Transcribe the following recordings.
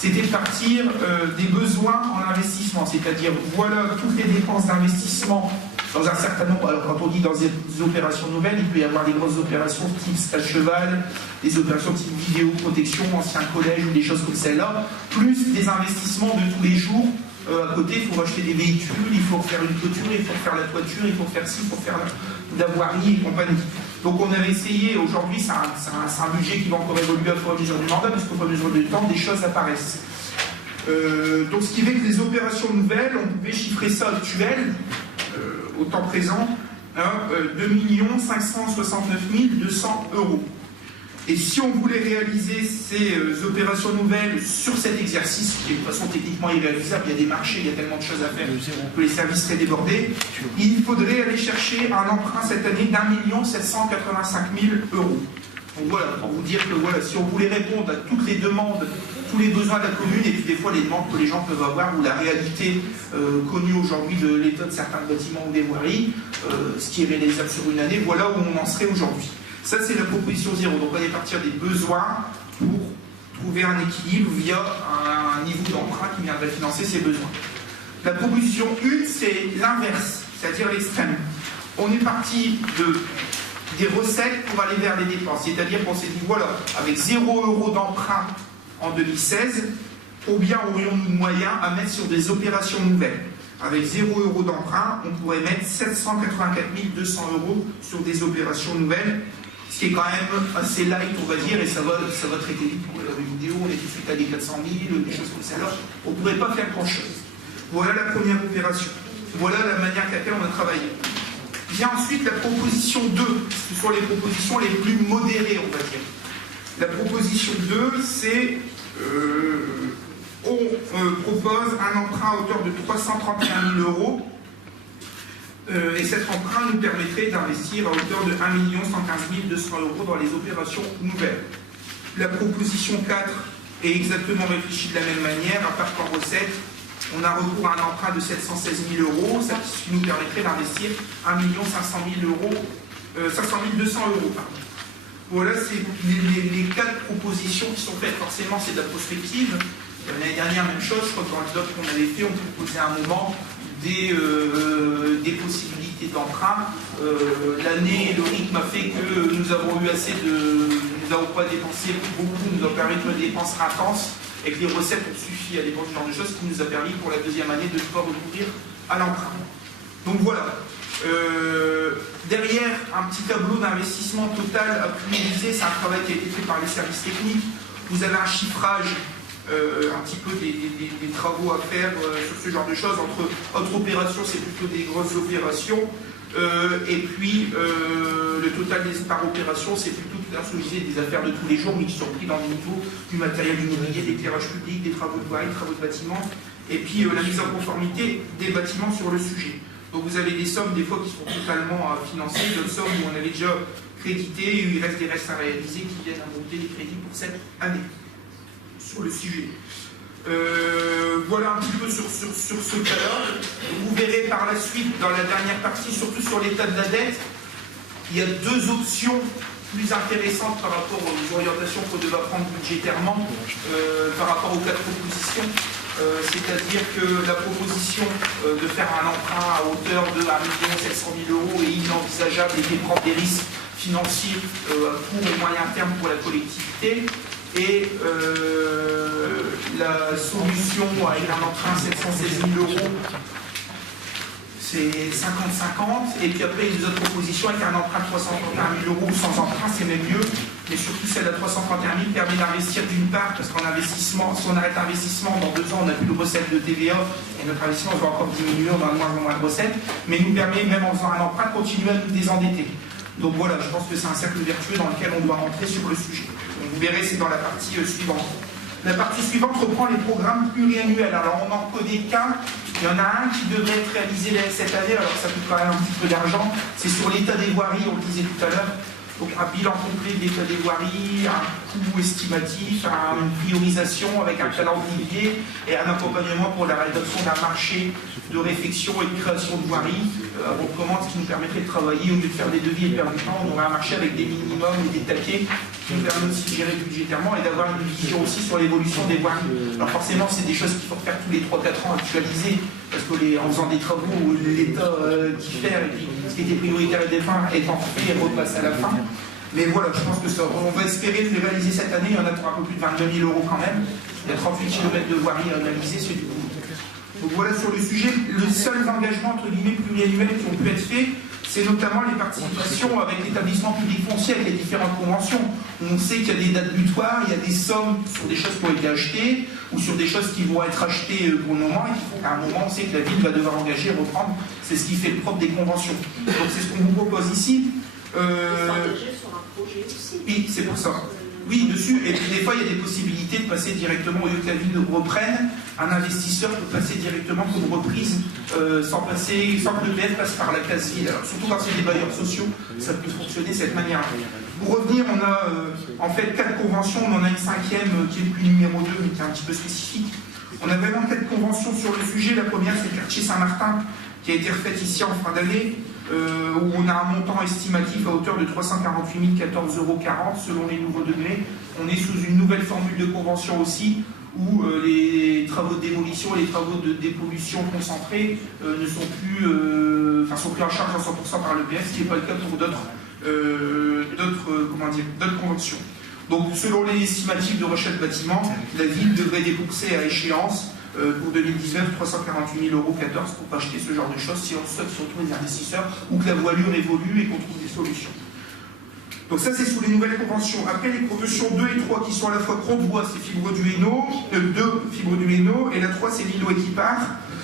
c'était de partir des besoins en investissement, c'est-à-dire voilà toutes les dépenses d'investissement dans un certain nombre. Alors quand on dit dans des opérations nouvelles, il peut y avoir des grosses opérations type stade cheval, des opérations type vidéo, protection, ancien collège ou des choses comme celle-là, plus des investissements de tous les jours. À côté, il faut acheter des véhicules, il faut faire une clôture, il faut faire la toiture, il faut faire ci, il faut faire la voirie et compagnie. Donc on avait essayé, aujourd'hui c'est un budget qui va encore évoluer au fur et à mesure du mandat, puisqu'au fur et à mesure du temps, des choses apparaissent. Donc ce qui fait que les opérations nouvelles, on pouvait chiffrer ça actuel, au temps présent, 2 569 200 €. Et si on voulait réaliser ces opérations nouvelles sur cet exercice, qui est de façon techniquement irréalisable, il y a des marchés, il y a tellement de choses à faire que les services seraient débordés, il faudrait aller chercher un emprunt cette année d'1 785 000 €. Donc voilà, pour vous dire que voilà, si on voulait répondre à toutes les demandes, tous les besoins de la commune, et puis des fois les demandes que les gens peuvent avoir, ou la réalité connue aujourd'hui de l'état de certains bâtiments ou des voiries, ce qui est réalisable sur une année, voilà où on en serait aujourd'hui. Ça, c'est la proposition 0. Donc, on va partir des besoins pour trouver un équilibre via un niveau d'emprunt qui viendrait financer ces besoins. La proposition 1, c'est l'inverse, c'est-à-dire l'extrême. On est parti des recettes pour aller vers les dépenses. C'est-à-dire qu'on s'est dit, voilà, avec 0 € d'emprunt en 2016, combien aurions-nous de moyens à mettre sur des opérations nouvelles? Avec 0 € d'emprunt, on pourrait mettre 784 200 € sur des opérations nouvelles, ce qui est quand même assez light, on va dire, et ça va traiter vite. Pour la vidéo, on est tout de suite à des 400 000, des choses comme ça. Alors, on ne pourrait pas faire grand-chose. Voilà la première opération. Voilà la manière avec laquelle on a travaillé. Vient ensuite la proposition 2. Ce sont les propositions les plus modérées, on va dire. La proposition 2, c'est... on propose un emprunt à hauteur de 331 000 €. Et cet emprunt nous permettrait d'investir à hauteur de 1 115 200 € dans les opérations nouvelles. La proposition 4 est exactement réfléchie de la même manière, à part qu'en recette, on a recours à un emprunt de 716 000 €, ce qui nous permettrait d'investir 1 500 200 €. Voilà, c'est les 4 propositions qui sont faites. Forcément, c'est de la prospective. L'année dernière, même chose, je crois que dans le doc qu'on avait fait, on proposait à un moment des possibilités d'emprunt. L'année, le rythme a fait que nous avons eu assez de... Nous n'avons pas dépensé beaucoup, nous avons permis de dépenses intenses et que les recettes ont suffi à dépenser ce genre de choses, qui nous a permis pour la deuxième année de ne pas recourir à l'emprunt. Donc voilà. Derrière, un petit tableau d'investissement total à prioriser, c'est un travail qui a été fait par les services techniques. Vous avez un chiffrage un petit peu des travaux à faire sur ce genre de choses. Entre autres opérations, c'est plutôt des grosses opérations. Et puis, le total par opération, c'est plutôt des affaires de tous les jours, mais qui sont pris dans le niveau du matériel immobilier, d'éclairage public, des travaux de voirie, des travaux de bâtiments, et puis la mise en conformité des bâtiments sur le sujet. Donc vous avez des sommes des fois qui sont totalement financées, d'autres sommes où on avait déjà crédité, il reste des restes à réaliser qui viennent à monter les crédits pour cette année sur le sujet. Voilà un petit peu sur ce cas-là. Vous verrez par la suite, dans la dernière partie, surtout sur l'état de la dette, il y a 2 options plus intéressantes par rapport aux orientations qu'on devait prendre budgétairement, par rapport aux 4 propositions. C'est-à-dire que la proposition de faire un emprunt à hauteur de 1 700 000 € est inenvisageable et de prendre des risques financiers à court et moyen terme pour la collectivité. Et la solution avec un emprunt à 716 000 €, c'est 50-50. Et puis après, il y a des autres propositions avec un emprunt de 331 000 € ou sans emprunt, c'est même mieux. Mais surtout, celle à 331 000 permet d'investir d'une part, parce qu'en investissement, si on arrête l'investissement, dans 2 ans, on n'a plus de recettes de TVA, et notre investissement va encore diminuer, on a de moins en moins de recettes, mais nous permet, même en faisant un emprunt, de continuer à nous désendetter. Donc voilà, je pense que c'est un cercle vertueux dans lequel on doit rentrer sur le sujet. Donc vous verrez, c'est dans la partie suivante. La partie suivante reprend les programmes pluriannuels. Alors on n'en connaît qu'un. Il y en a un qui devrait être réalisé cette année, alors ça coûte quand même un petit peu d'argent. C'est sur l'état des voiries, on le disait tout à l'heure. Donc un bilan complet de l'état des voiries, un coût estimatif, une priorisation avec un calendrier et un accompagnement pour la rédaction d'un marché de réflexion et de création de voiries. On recommande, ce qui nous permettrait de travailler, au lieu de faire des devis et de perdre du temps, on aurait un marché avec des minimums et des taquets qui nous permet aussi de gérer budgétairement et d'avoir une vision aussi sur l'évolution des voiries. Alors forcément, c'est des choses qu'il faut faire tous les 3-4 ans, actualiser, parce que en faisant des travaux où l'État diffère et puis ce qui était prioritaire et défunt étant fait repasse à la fin. Mais voilà, je pense que ça, on va espérer le réaliser cette année. Il y en a pour un peu plus de 22 000 € quand même. Il y a 38 km de voirie à réaliser. Donc voilà sur le sujet. Le seul engagement entre guillemets pluriannuels qui ont pu être faits, c'est notamment les participations avec l'établissement public foncier, avec les différentes conventions. On sait qu'il y a des dates butoirs, il y a des sommes sur des choses qui ont été achetées ou sur des choses qui vont être achetées pour le moment et qu'il faut qu'à un moment, on sait que la ville va devoir engager, reprendre. C'est ce qui fait le propre des conventions. Donc c'est ce qu'on vous propose ici. S'engager sur un projet aussi. Oui, c'est pour ça. Oui, dessus. Et puis des fois, il y a des possibilités de passer directement, au lieu que la ville reprenne, un investisseur peut passer directement comme reprise sans que le PF passe par la case ville. Alors, surtout parce qu'il y a des bailleurs sociaux, ça peut fonctionner de cette manière. Pour revenir, on a en fait 4 conventions, on en a une 5e qui est plus numéro 2, mais qui est un petit peu spécifique. On a vraiment 4 conventions sur le sujet. La première, c'est le quartier Saint-Martin, qui a été refaite ici en fin d'année, où on a un montant estimatif à hauteur de 348 014,40 € selon les nouveaux degrés. On est sous une nouvelle formule de convention aussi, où les travaux de démolition et les travaux de dépollution concentrés ne sont plus, sont pris en charge à 100% par l'EPF, ce qui n'est pas le cas pour d'autres conventions. Donc, selon les estimatifs de Rochelle Bâtiment, la ville devrait débourser à échéance pour 2019 348 014 € pour acheter ce genre de choses si on saute sur tous les investisseurs ou que la voilure évolue et qu'on trouve des solutions. Donc ça c'est sous les nouvelles conventions. Après les conventions 2 et 3 qui sont à la fois Croix-de-Bois, c'est Fibre du Hainaut, 2 Fibre du Hainaut, et la 3 c'est Lilo Équipard,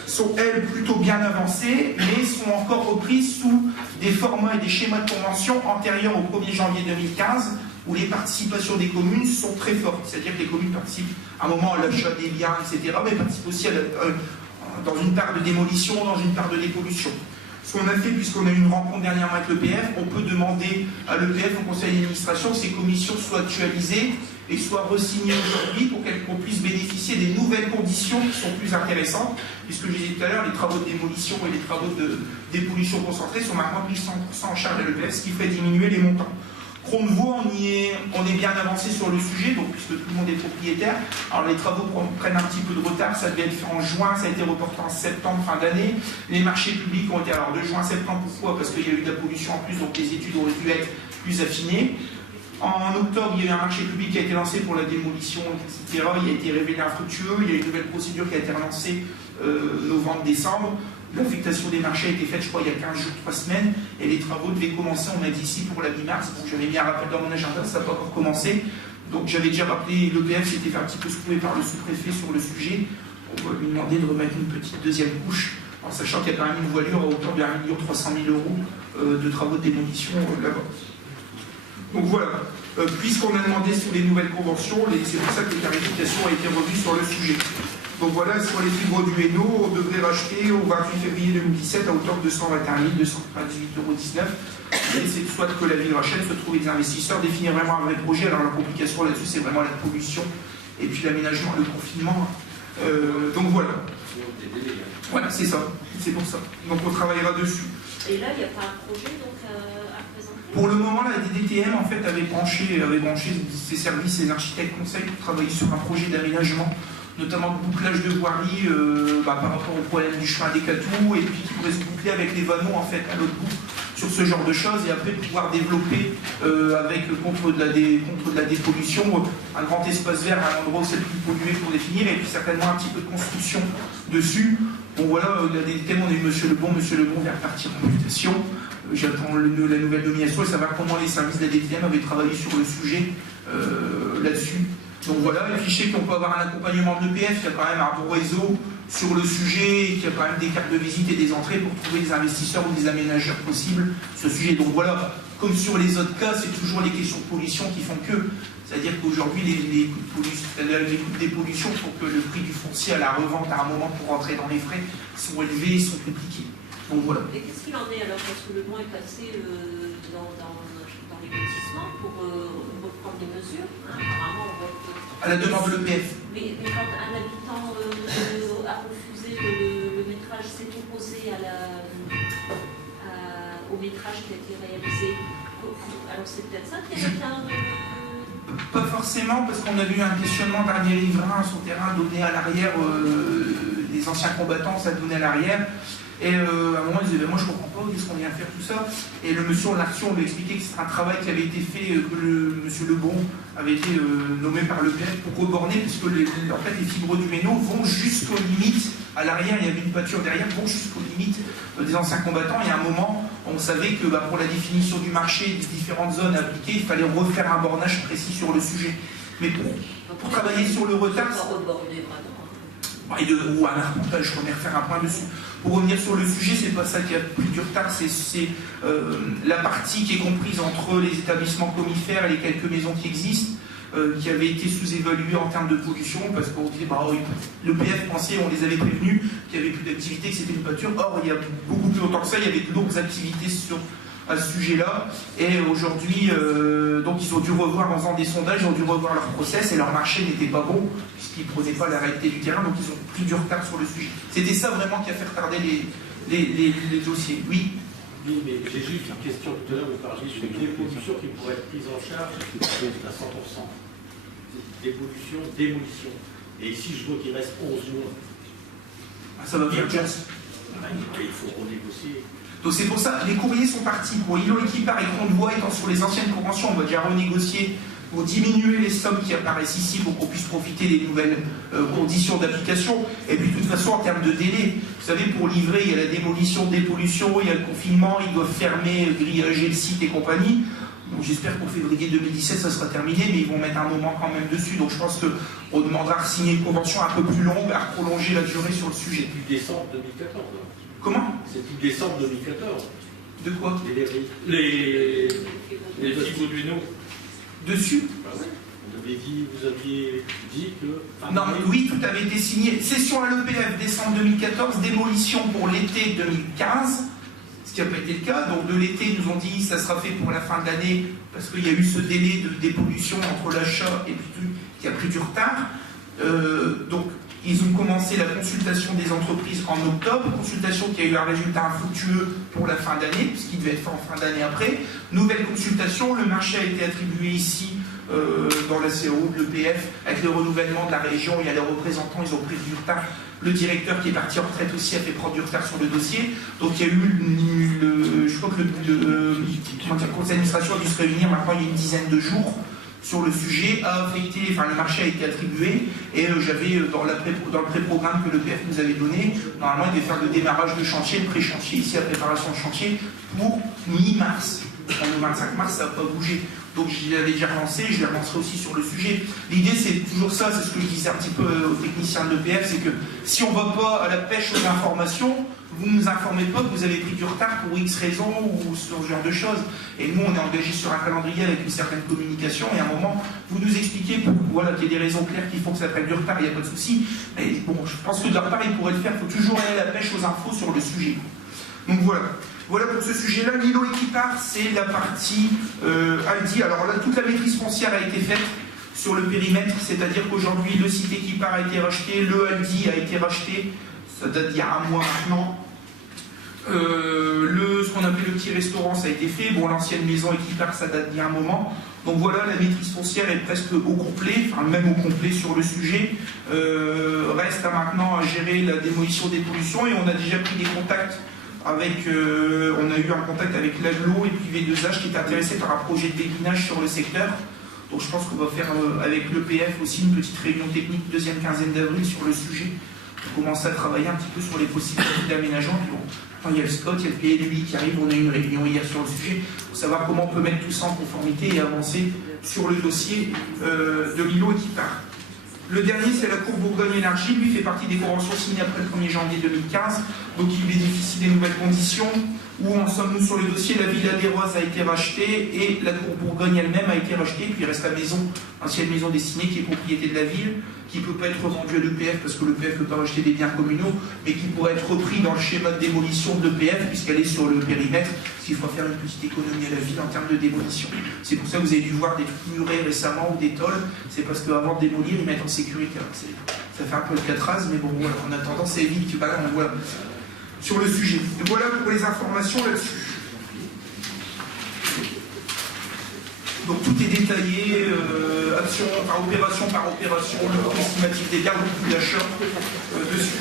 sont elles plutôt bien avancées, mais sont encore reprises sous des formats et des schémas de convention antérieurs au 1er janvier 2015, où les participations des communes sont très fortes. C'est-à-dire que les communes participent à un moment à l'achat des biens, etc., mais participent aussi dans une part de démolition, dans une part de dépollution. Ce qu'on a fait, puisqu'on a eu une rencontre dernièrement avec l'EPF, on peut demander à l'EPF, au conseil d'administration, que ces commissions soient actualisées et soient re-signées aujourd'hui pour qu'on puisse bénéficier des nouvelles conditions qui sont plus intéressantes, puisque je disais tout à l'heure, les travaux de démolition et les travaux de dépollution concentrée sont maintenant 100% en charge de l'EPF, ce qui fait diminuer les montants. Croix-de-Bois, on est bien avancé sur le sujet, donc puisque tout le monde est propriétaire. Alors les travaux prennent un petit peu de retard, ça devait être fait en juin, ça a été reporté en septembre, fin d'année. Les marchés publics ont été alors de juin à septembre, pourquoi? Parce qu'il y a eu de la pollution en plus, donc les études auraient dû être plus affinées. En octobre, il y a eu un marché public qui a été lancé pour la démolition, etc. Il a été révélé infructueux, il y a eu une nouvelle procédure qui a été relancée novembre-décembre. L'affectation des marchés a été faite, je crois, il y a 15 jours, 3 semaines, et les travaux devaient commencer, on a dit ici, pour la mi-mars. Donc j'avais mis un rappel dans mon agenda, ça n'a pas encore commencé. Donc j'avais déjà rappelé, l'EPF s'était fait un petit peu secouer par le sous-préfet sur le sujet. On va lui demander de remettre une petite deuxième couche, en sachant qu'il y a quand même une voilure à hauteur de 1 300 000 € de travaux de démolition là-bas. Donc voilà, puisqu'on a demandé sur les nouvelles conventions, c'est pour ça que les clarifications ont été revues sur le sujet. Donc voilà, sur les fibres du Hainaut, on devrait racheter au 28 février 2017 à hauteur de 221 298,19 €. Et c'est soit que la ville rachète, soit trouver des investisseurs, définir vraiment un vrai projet. Alors la complication là-dessus, c'est vraiment la pollution et puis l'aménagement, le confinement. Donc voilà. Voilà, c'est ça. C'est pour ça. Donc on travaillera dessus. Et là, il n'y a pas un projet donc, à présenter? Pour le moment, la DDTM en fait, avait branché ses services, ses architectes conseils pour travailler sur un projet d'aménagement, notamment de bouclage de voirie par rapport au problème du chemin des Catous, et puis qui pourrait se boucler avec les vanneaux en fait à l'autre bout sur ce genre de choses, et après pouvoir développer contre de la dépollution un grand espace vert à un endroit où c'est le plus pollué pour définir, et puis certainement un petit peu de construction dessus. Bon voilà, la DDTM, on a eu M. Lebon vient partir en mutation. J'attends la nouvelle nomination et savoir comment les services de la DDTM avaient travaillé sur le sujet là-dessus. Donc voilà, et puis je sais qu'on peut avoir un accompagnement de l'EPF, il y a quand même un bon réseau sur le sujet, qu'il y a quand même des cartes de visite et des entrées pour trouver des investisseurs ou des aménageurs possibles sur ce sujet. Donc voilà, comme sur les autres cas, c'est toujours les questions de pollution qui font que. C'est-à-dire qu'aujourd'hui, les coûts des pollutions font que le prix du foncier à la revente à un moment pour rentrer dans les frais sont élevés, sont compliqués. Donc voilà. Et qu'est-ce qu'il en est alors? Parce que le Mans est passé dans les lotissements pour reprendre des mesures. Hein. Apparemment, on va à la demande de l'EPF. Mais quand un habitant a refusé le métrage, s'est opposé au métrage qui a été réalisé, alors c'est peut-être ça qui est le cas Pas forcément, parce qu'on a eu un questionnement d'un des riverains sur terrain donné à l'arrière, des anciens combattants, ça donnait à l'arrière. Et à un moment, ils disaient, moi je comprends pas, qu'est-ce qu'on vient faire tout ça? Et le monsieur en l'action lui expliquait que c'était un travail qui avait été fait, que le monsieur Lebon avait été nommé par le PF pour reborner, puisque en fait, les fibres du méno vont jusqu'aux limites. À l'arrière, il y avait une pâture derrière, vont jusqu'aux limites des anciens combattants. Et à un moment, on savait que pour la définition du marché des différentes zones appliquées, il fallait refaire un bornage précis sur le sujet. Mais pour travailler sur le retard... ou un arpentage, je voudrais refaire un point dessus. Pour revenir sur le sujet, c'est pas ça qui a pris du retard, c'est la partie qui est comprise entre les établissements comifères et les quelques maisons qui existent, qui avaient été sous-évaluées en termes de pollution, parce qu'on disait, le PF pensait, on les avait prévenus, qu'il n'y avait plus d'activité, que c'était une pâture. Or, il y a beaucoup plus longtemps que ça, il y avait de lourdes activités à ce sujet-là. Et aujourd'hui, donc ils ont dû revoir, en faisant des sondages, ils ont dû revoir leur process et leur marché n'était pas bon, puisqu'ils ne prenaient pas la réalité du terrain, donc ils ont pris du retard sur le sujet. C'était ça vraiment qui a fait retarder les dossiers. Oui. Oui, mais j'ai juste une question. Tout à l'heure, vous parliez d'une dépollution qui pourrait être prise en charge à 100%. Dépollution, démolition. Et ici, je vois qu'il reste 11 mois. Ça va faire juste. Il faut renégocier. Donc c'est pour ça, les courriers sont partis pour Îlot Équipart et Grande-Voie étant sur les anciennes conventions, on va déjà renégocier pour diminuer les sommes qui apparaissent ici pour qu'on puisse profiter des nouvelles conditions d'application. Et puis de toute façon, en termes de délai, vous savez, pour livrer, il y a la démolition, dépollution, il y a le confinement, ils doivent fermer, grillager le site et compagnie. Donc j'espère qu'au février 2017, ça sera terminé, mais ils vont mettre un moment quand même dessus. Donc je pense qu'on demandera de signer une convention un peu plus longue, à prolonger la durée sur le sujet. Depuis décembre 2014. Comment? C'est depuis décembre 2014. De quoi? Les fibres du Méno. Dessus? Oui. Vous aviez dit que... Non, mais oui, tout avait été signé. Session à l'EPF, décembre 2014, démolition pour l'été 2015, ce qui n'a pas été le cas. Donc de l'été, ils nous ont dit ça sera fait pour la fin de l'année, parce qu'il y a eu ce délai de dépollution entre l'achat et puis qui a pris du retard. Donc ils ont commencé la consultation des entreprises en octobre, consultation qui a eu un résultat infructueux pour la fin d'année, puisqu'il devait être fait en fin d'année après. Nouvelle consultation, le marché a été attribué ici dans la CAO de l'EPF, avec le renouvellement de la région, il y a les représentants, ils ont pris du retard. Le directeur qui est parti en retraite aussi a fait prendre du retard sur le dossier. Donc il y a eu, je crois que le conseil d'administration a dû se réunir maintenant il y a une dizaine de jours sur le sujet, le marché a été attribué, et j'avais dans le pré-programme que l'EPF nous avait donné, normalement il devait faire le démarrage de chantier, le pré-chantier, ici la préparation de chantier, pour mi-mars. Le 25 mars, ça n'a pas bougé. Donc je l'avais déjà relancé, je les relancerai aussi sur le sujet. L'idée c'est toujours ça, c'est ce que je disais un petit peu aux techniciens de l'EPF, c'est que si on ne va pas à la pêche aux informations, vous ne nous informez pas que vous avez pris du retard pour X raisons ou ce genre de choses. Et nous, on est engagés sur un calendrier avec une certaine communication, et à un moment, vous nous expliquez qu'il y a des raisons claires qui font que ça prenne du retard, il n'y a pas de souci. Mais bon, je pense que de leur part, ils pourraient le faire, il faut toujours aller à la pêche aux infos sur le sujet. Donc voilà. Voilà pour ce sujet-là. L'îlot Équipart, c'est la partie Aldi. Alors là, toute la maîtrise foncière a été faite sur le périmètre, c'est-à-dire qu'aujourd'hui, le site Équipart a été racheté, le Aldi a été racheté, ça date d'il y a un mois maintenant. Ce qu'on appelle le petit restaurant, ça a été fait. Bon, l'ancienne maison Équipart, ça date d'il y a un moment. Donc voilà, la maîtrise foncière est presque au complet, enfin même au complet sur le sujet. Reste maintenant à gérer la démolition des pollutions, et on a déjà pris des contacts avec, on a eu un contact avec l'AGLO et puis V2H qui est intéressé par un projet de déclinage sur le secteur. Donc je pense qu'on va faire avec l'EPF aussi une petite réunion technique deuxième quinzaine d'avril sur le sujet, pour commencer à travailler un petit peu sur les possibilités d'aménagement. Bon, il y a le Scott, il y a le PLUI qui arrive, on a eu une réunion hier sur le sujet, pour savoir comment on peut mettre tout ça en conformité et avancer sur le dossier de l'îlot Équipart. Le dernier, c'est la Cour Bourgogne Énergie. Lui fait partie des conventions signées après le 1er janvier 2015. Donc il bénéficie des nouvelles conditions. Où en sommes-nous sur le dossier? La Villa des Roises a été rachetée et la Cour Bourgogne elle-même a été rachetée. Puis il reste la maison, l'ancienne maison destinée qui est propriété de la ville, qui ne peut pas être revendue à l'EPF parce que l'EPF ne peut pas racheter des biens communaux, mais qui pourrait être repris dans le schéma de démolition de l'EPF puisqu'elle est sur le périmètre, parce qu'il faut faire une petite économie à la ville en termes de démolition. C'est pour ça que vous avez dû voir des trucs murés récemment ou des tôles, c'est parce qu'avant de démolir, ils mettent en sécurité. Alors, ça fait un peu le catras, mais bon, voilà, en attendant, c'est vite que on voit sur le sujet. Donc voilà pour les informations là-dessus. Donc tout est détaillé, action par opération, le coût estimatif des gains, le coût d'achat dessus.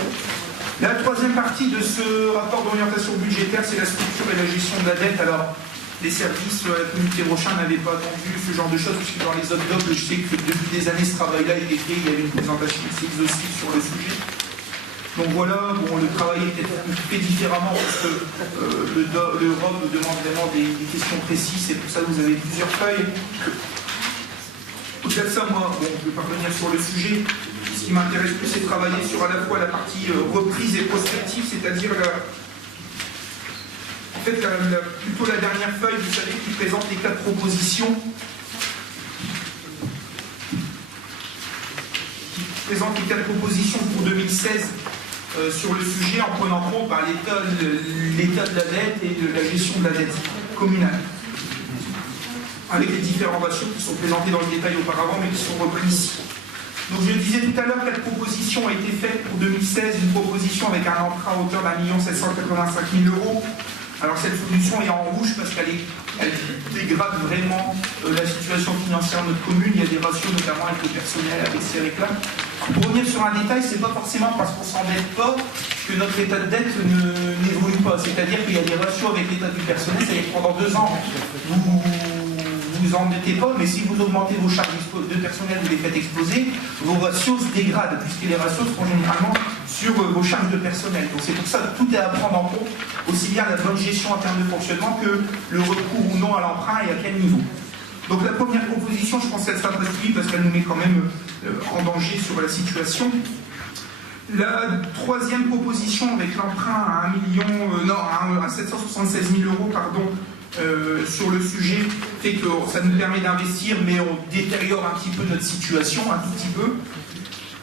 La troisième partie de ce rapport d'orientation budgétaire, c'est la structure et la gestion de la dette. Alors, les services à la communauté Rochin n'avaient pas attendu ce genre de choses, puisque dans les autres blocs, je sais que depuis des années, ce travail-là était fait, il y avait une présentation exhaustive sur le sujet. Donc voilà, bon, le travail est peut-être fait différemment, parce que l'Europe nous demande vraiment des questions précises, c'est pour ça que vous avez plusieurs feuilles. Au-delà de ça, moi, bon, je ne vais pas revenir sur le sujet. Ce qui m'intéresse plus, c'est de travailler sur à la fois la partie reprise et prospective, c'est-à-dire plutôt la dernière feuille, vous savez, qui présente les 4 propositions. Qui présente les 4 propositions pour 2016 sur le sujet, en prenant en compte l'état de la dette et de la gestion de la dette communale, avec les différents ratios qui sont présentés dans le détail auparavant, mais qui sont repris ici. Donc je le disais tout à l'heure, 4 propositions ont été faites pour 2016, une proposition avec un emprunt à hauteur d'1 785 000 €. Alors cette solution est en rouge parce qu'elle dégrade vraiment la situation financière de notre commune. Il y a des ratios, notamment avec le personnel, avec ci, avec là. Pour revenir sur un détail, c'est pas forcément parce qu'on s'endette pas que notre état de dette n'évolue pas. C'est-à-dire qu'il y a des ratios avec l'état du personnel, ça y est, pendant 2 ans, vous endettez pas, mais si vous augmentez vos charges de personnel, vous les faites exploser, vos ratios se dégradent, puisque les ratios seront généralement sur vos charges de personnel. Donc c'est pour ça que tout est à prendre en compte, aussi bien la bonne gestion en termes de fonctionnement que le recours ou non à l'emprunt et à quel niveau. Donc la première proposition, je pense qu'elle sera pas suivie parce qu'elle nous met quand même en danger sur la situation. La troisième proposition avec l'emprunt à 776 000 €, pardon, sur le sujet, fait que ça nous permet d'investir, mais on détériore un petit peu notre situation, un tout petit peu.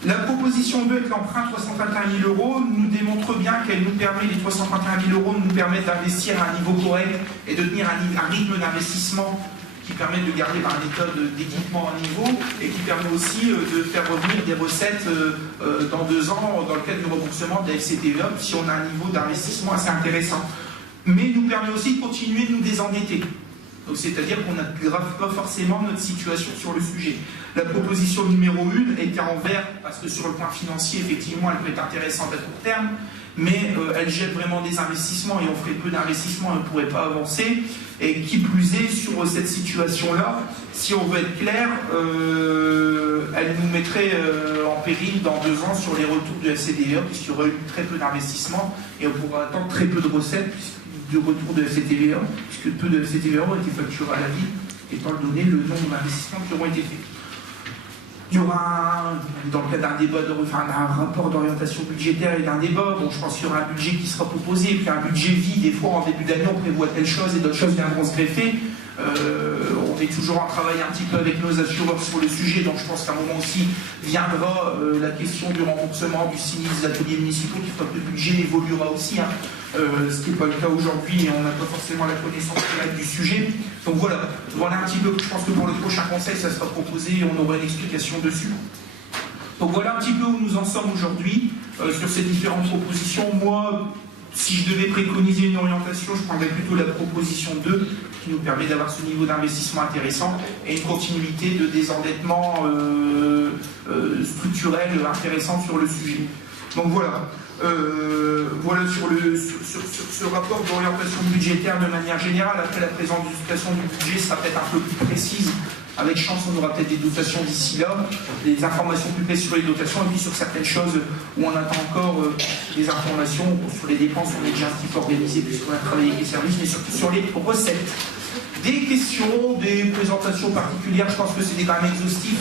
La proposition 2 avec l'emprunt 321 000 € nous démontre bien qu'elle nous permet, les 321 000 € nous permettent d'investir à un niveau correct et de tenir un rythme d'investissement qui permet de garder un état d'équipement à niveau et qui permet aussi de faire revenir des recettes dans 2 ans dans le cadre du remboursement de la FCTVA si on a un niveau d'investissement assez intéressant. Mais il nous permet aussi de continuer de nous désendetter. Donc c'est-à-dire qu'on n'aggrave pas forcément notre situation sur le sujet. La proposition numéro 1 était en vert parce que sur le plan financier, effectivement, elle peut être intéressante à court terme, mais elle jette vraiment des investissements et on ferait peu d'investissements, on ne pourrait pas avancer. Et qui plus est, sur cette situation-là, si on veut être clair, elle nous mettrait en péril dans 2 ans sur les retours de FCTVA, puisqu'il y aurait eu très peu d'investissements et on pourra attendre très peu de recettes de retour de FCTVA, puisque peu de FCTVA ont été facturés à la ville, étant donné le nombre d'investissements qui auront été faits. Il y aura, dans le cadre d'un débat, d'un rapport d'orientation budgétaire et d'un débat, bon, je pense qu'il y aura un budget qui sera proposé, puis un budget vide, des fois en début d'année on prévoit telle chose et d'autres choses viendront se greffer. On est toujours en travail un petit peu avec nos assureurs sur le sujet, donc je pense qu'à un moment aussi viendra la question du remboursement du sinistre des ateliers municipaux, qui fera que le budget évoluera aussi, ce qui n'est pas le cas aujourd'hui et on n'a pas forcément la connaissance directe du sujet. Donc voilà un petit peu, je pense que pour le prochain conseil ça sera proposé et on aura une explication dessus. Donc voilà un petit peu où nous en sommes aujourd'hui sur ces différentes propositions. Moi, si je devais préconiser une orientation, je prendrais plutôt la proposition 2, qui nous permet d'avoir ce niveau d'investissement intéressant et une continuité de désendettement structurel intéressant sur le sujet. Donc voilà. Voilà sur ce rapport d'orientation budgétaire de manière générale. Après, la présentation du budget sera peut-être un peu plus précise. Avec chance, on aura peut-être des dotations d'ici là, des informations plus précises sur les dotations, et puis sur certaines choses où on attend encore des informations. Sur les dépenses, on est déjà un petit peu organisé puisqu'on a travaillé avec les services, mais surtout sur les recettes. Des questions, des présentations particulières, je pense que c'était quand même exhaustif.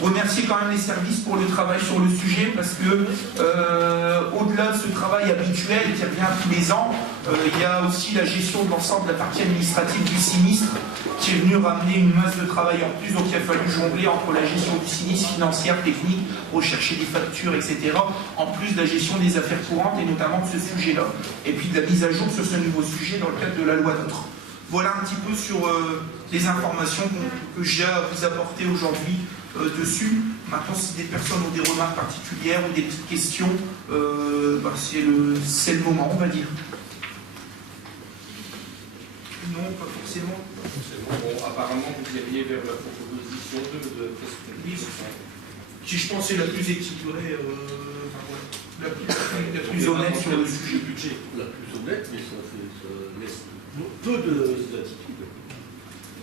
Remercier quand même les services pour le travail sur le sujet, parce que au-delà de ce travail habituel qui revient tous les ans, il y a aussi la gestion de l'ensemble de la partie administrative du sinistre qui est venue ramener une masse de travail en plus, donc il a fallu jongler entre la gestion du sinistre financière, technique, rechercher des factures, etc., en plus de la gestion des affaires courantes et notamment de ce sujet-là, et puis de la mise à jour sur ce nouveau sujet dans le cadre de la loi NOTRe. Voilà un petit peu sur les informations que j'ai à vous apporter aujourd'hui dessus. Maintenant, si des personnes ont des remarques particulières ou des petites questions, c'est le moment, on va dire. Non, pas forcément. Bon, apparemment, vous iriez vers la proposition de prescription. Qui je pense est la plus équilibrée, la plus honnête sur le sujet. Budget la plus honnête, mais ça laisse peu de latitude.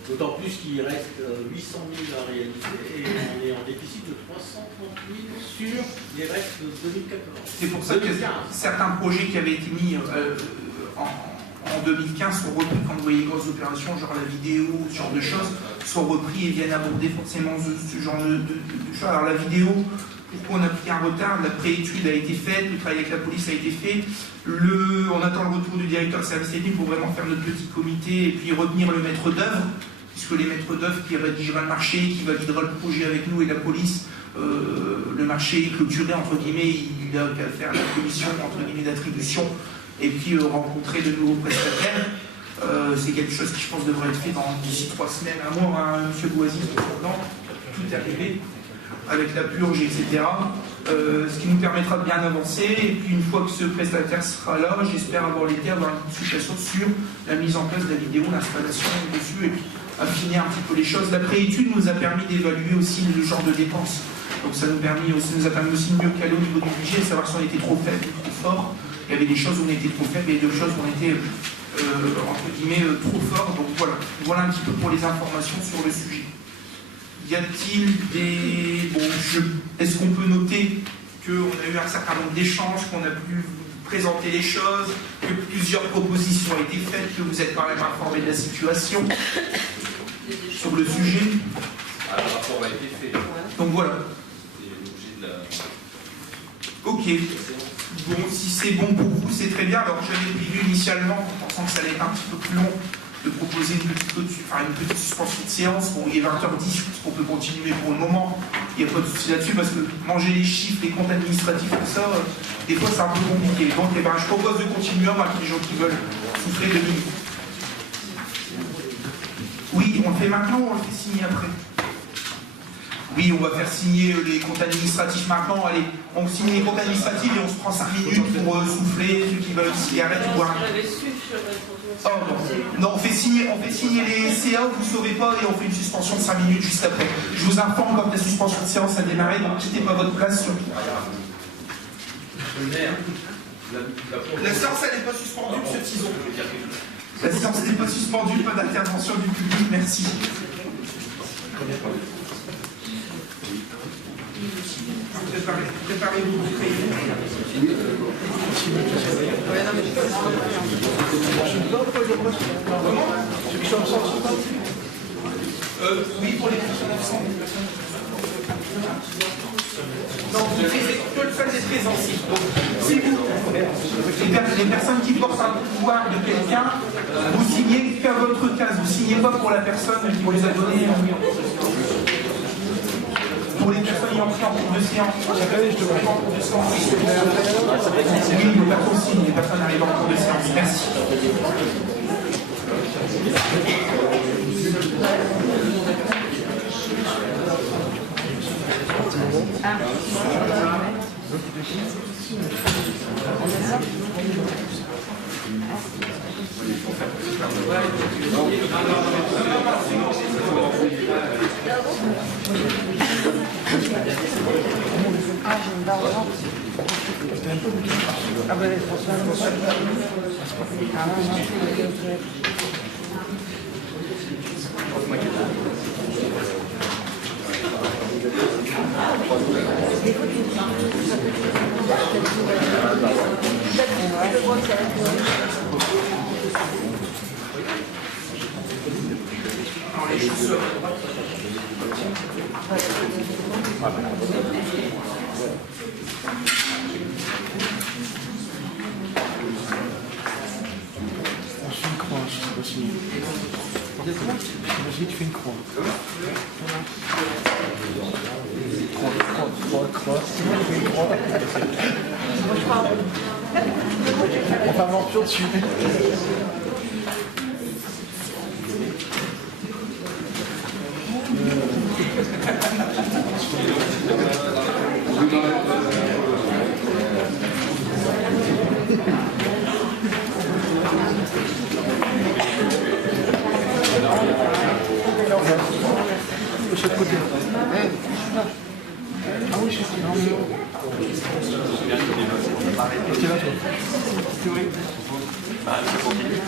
D'autant plus qu'il reste 800 000 à réaliser et on est en déficit de 330 000 sur les restes de 2014. C'est pour ça que certains projets qui avaient été mis en 2015 sont repris quand vous voyez les grosses opérations, genre la vidéo, ce genre de choses, sont repris et viennent aborder forcément ce genre de choses. Alors la vidéo, pourquoi on a pris un retard? La préétude a été faite, le travail avec la police a été fait. On attend le retour du directeur de service technique pour vraiment faire notre petit comité et puis retenir le maître d'œuvre, puisque les maîtres d'œuvre qui rédigera le marché, qui validera le projet avec nous et la police, le marché est clôturé, entre guillemets, il a qu'à faire la commission, entre guillemets, d'attribution et puis rencontrer de nouveaux prestataires. C'est quelque chose qui, je pense, devrait être fait d'ici 3 semaines, un mois, hein, M. Boisy, tout est arrivé, avec la purge, etc. Ce qui nous permettra de bien avancer. Et puis, une fois que ce prestataire sera là, j'espère avoir l'été, avoir une consultation sur la mise en place de la vidéo, l'installation dessus, et puis affiner un petit peu les choses. La préétude nous a permis d'évaluer aussi le genre de dépenses. Donc, ça nous a permis aussi de mieux caler au niveau du budget, savoir si on était trop faible ou trop fort. Il y avait des choses où on était trop faible et d'autres choses où on était, entre guillemets, trop fort. Donc voilà un petit peu pour les informations sur le sujet. Y a-t-il des... Bon, est-ce qu'on peut noter qu'on a eu un certain nombre d'échanges, qu'on a pu présenter les choses, que plusieurs propositions ont été faites, que vous êtes quand même informés de la situation sur le sujet? Le rapport a été fait. Donc voilà. C'est l'objet de la... Ok. Bon, si c'est bon pour vous, c'est très bien. Alors j'avais prévu initialement, en pensant que ça allait être un petit peu plus long, de proposer une petite suspension de séance. Bon, il est 20h10, qu'on peut continuer pour le moment. Il n'y a pas de souci là-dessus, parce que manger les chiffres, les comptes administratifs, tout ça, des fois c'est un peu compliqué. Donc je propose de continuer, à marquer les gens qui veulent souffler 2 minutes. Oui, on le fait maintenant ou on le fait signer après? Oui, on va faire signer les comptes administratifs maintenant. Allez, on signe les comptes administratifs et on se prend 5 minutes pour souffler, ceux qui veulent une cigarette ou boire. Oh non, on fait signer les CA, vous ne saurez pas, et on fait une suspension de 5 minutes juste après. Je vous informe quand la suspension de séance a démarré, donc quittez pas votre place surtout. La séance, elle n'est pas suspendue, M. Tison. La séance n'est pas suspendue, pas d'intervention du public, merci. Préparez-vous, vous oui, pour les personnes absentes. Non, vous faites que le seul des présentiels. Donc, si vous, les personnes qui portent un pouvoir de quelqu'un, vous signez qu'à votre case, vous ne signez pas pour la personne qui vous les a donnés. Pour les personnes ayant pris en cours de séance, oui, les personnes signent, les personnes arrivent en cours de séance. Merci. Enfin, l'ampure dessus. Qu'est-ce qu'il y a, toi? Oui. Bah, c'est continue.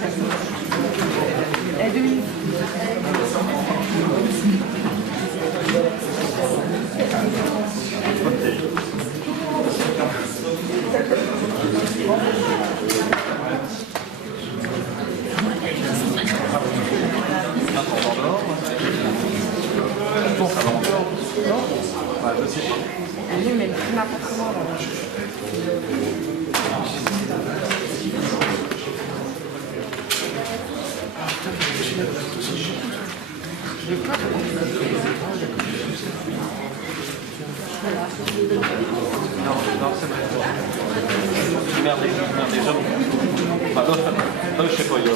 Et 2 minutes. Je sais pas. Oui, mais n'importe comment là. Non, c'est vrai. Merde, déjà. Bah, non, je sais pas, il y a.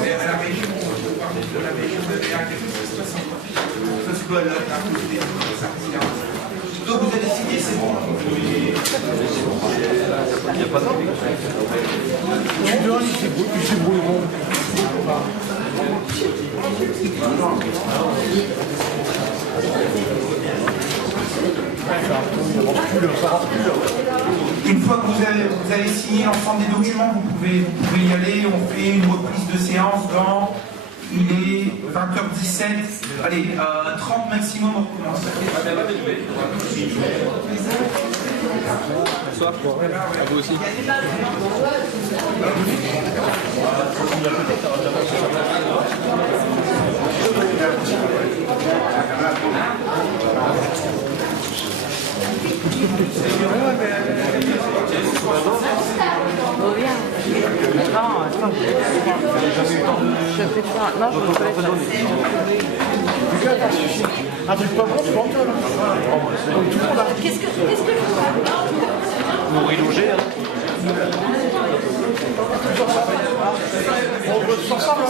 À la région, on parle de la région de Béarn, ça se colle à côté de ça. Donc vous avez décidé, c'est bon. Il n'y a pas d'ordre. Ils se brouilleront. Une fois que vous avez signé l'ensemble des documents, vous pouvez y aller. On fait une reprise de séance dans. Il est 20h17. Allez, 30 maximum, on recommence. Bonsoir. À vous aussi. Reviens. Non, attends. Je fais pas. Non, je ne peux pas. Un truc pas bon, c'est pour toi là. Comme tout le monde là. Qu'est-ce que je vois? Nourri logé, hein. On bosse ensemble là.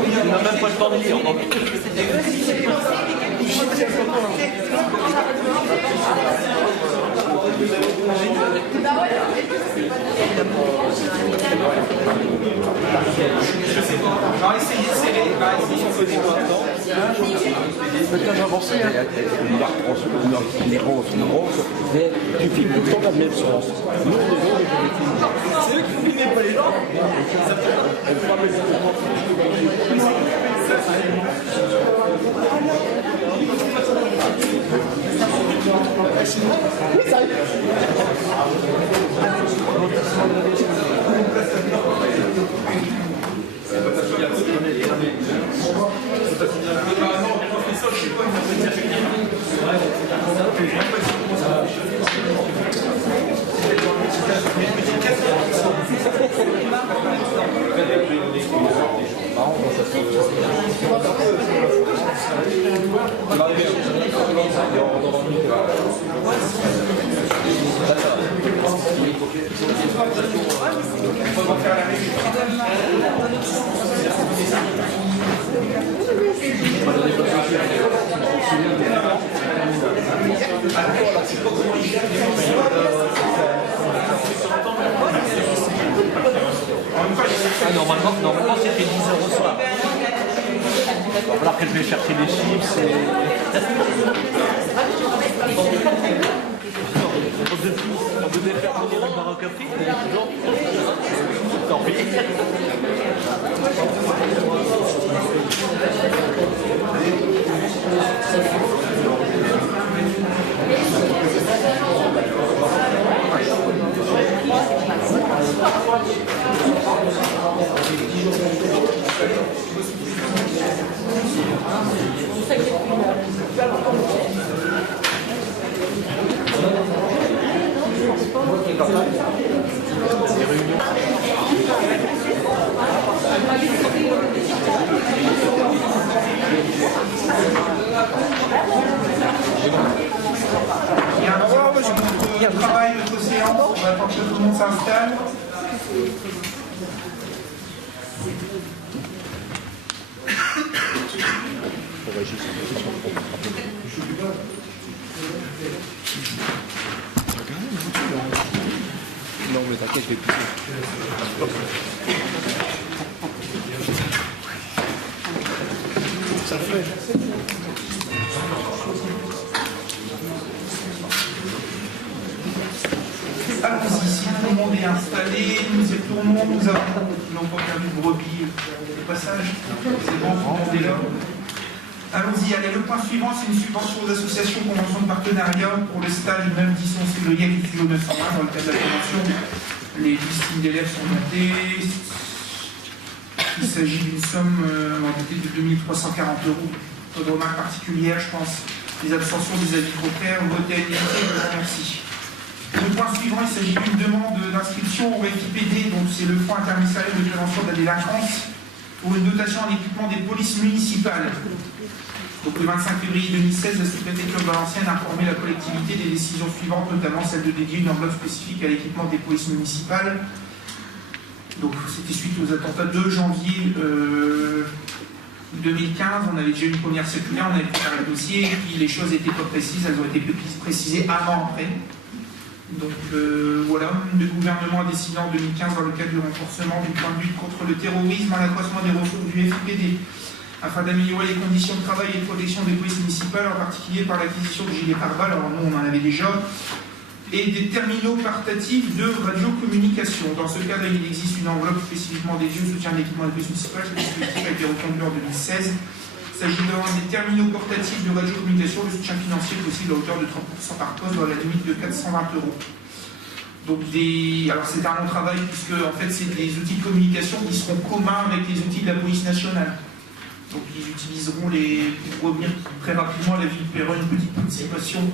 On n'a même pas le temps de lire. Non, essayez de serrer. Quelqu'un va avancer. Tu filmes tout le temps la même séance. Nous, on est là, c'est eux qui filment pas les gens. Oui, ça Normalement c'était 10 € au soir. Il va falloir que je vais chercher les chips et... On devait faire venir un bar à café, tant pis. s'installe. Non, mais t'inquiète, je vais pousser. Ça fait. Allons-y, si tout le monde est installé, nous y retournons, nous avons pas perdu de brebis au passage. C'est bon, tout le monde est là. Allons-y, allez, le point suivant, c'est une subvention aux associations convention de partenariat pour le stage 9-10 février qui est au 901 dans le cadre de la convention. Les listings d'élèves sont montés. Il s'agit d'une somme montée de 2340 €. Pas de remarque particulière, je pense. Les abstentions des avis contraires, voté à l'unanimité, je vous remercie. Le point suivant, il s'agit d'une demande d'inscription au FIPD, donc c'est le Fonds interministériel de prévention de la délinquance, pour une dotation en équipement des polices municipales. Donc le 25 février 2016, la préfecture de Valenciennes a informé la collectivité des décisions suivantes, notamment celle de dédier une enveloppe spécifique à l'équipement des polices municipales. Donc c'était suite aux attentats de janvier 2015, on avait déjà eu une première circulaire, on avait préparé le dossier, et puis les choses n'étaient pas précises, elles ont été précisées avant, après. Donc voilà, le gouvernement a décidé en 2015, dans le cadre du renforcement du plan de lutte contre le terrorisme, un accroissement des ressources du FIPD, afin d'améliorer les conditions de travail et de protection des polices municipales, en particulier par l'acquisition de gilets pare-balles, alors nous on en avait déjà, et des terminaux portatifs de radiocommunication. Dans ce cadre, il existe une enveloppe spécifiquement dédiée au soutien de l'équipement des polices municipales, ce dispositif a été reconduit en 2016. Il s'agit des terminaux portatifs de radiocommunication, le soutien financier possible à hauteur de 30% par poste dans la limite de 420 €. Donc alors c'est un long travail puisque en fait c'est des outils de communication qui seront communs avec les outils de la police nationale. Donc ils utiliseront pour revenir très rapidement à la ville de Perron, une petite participation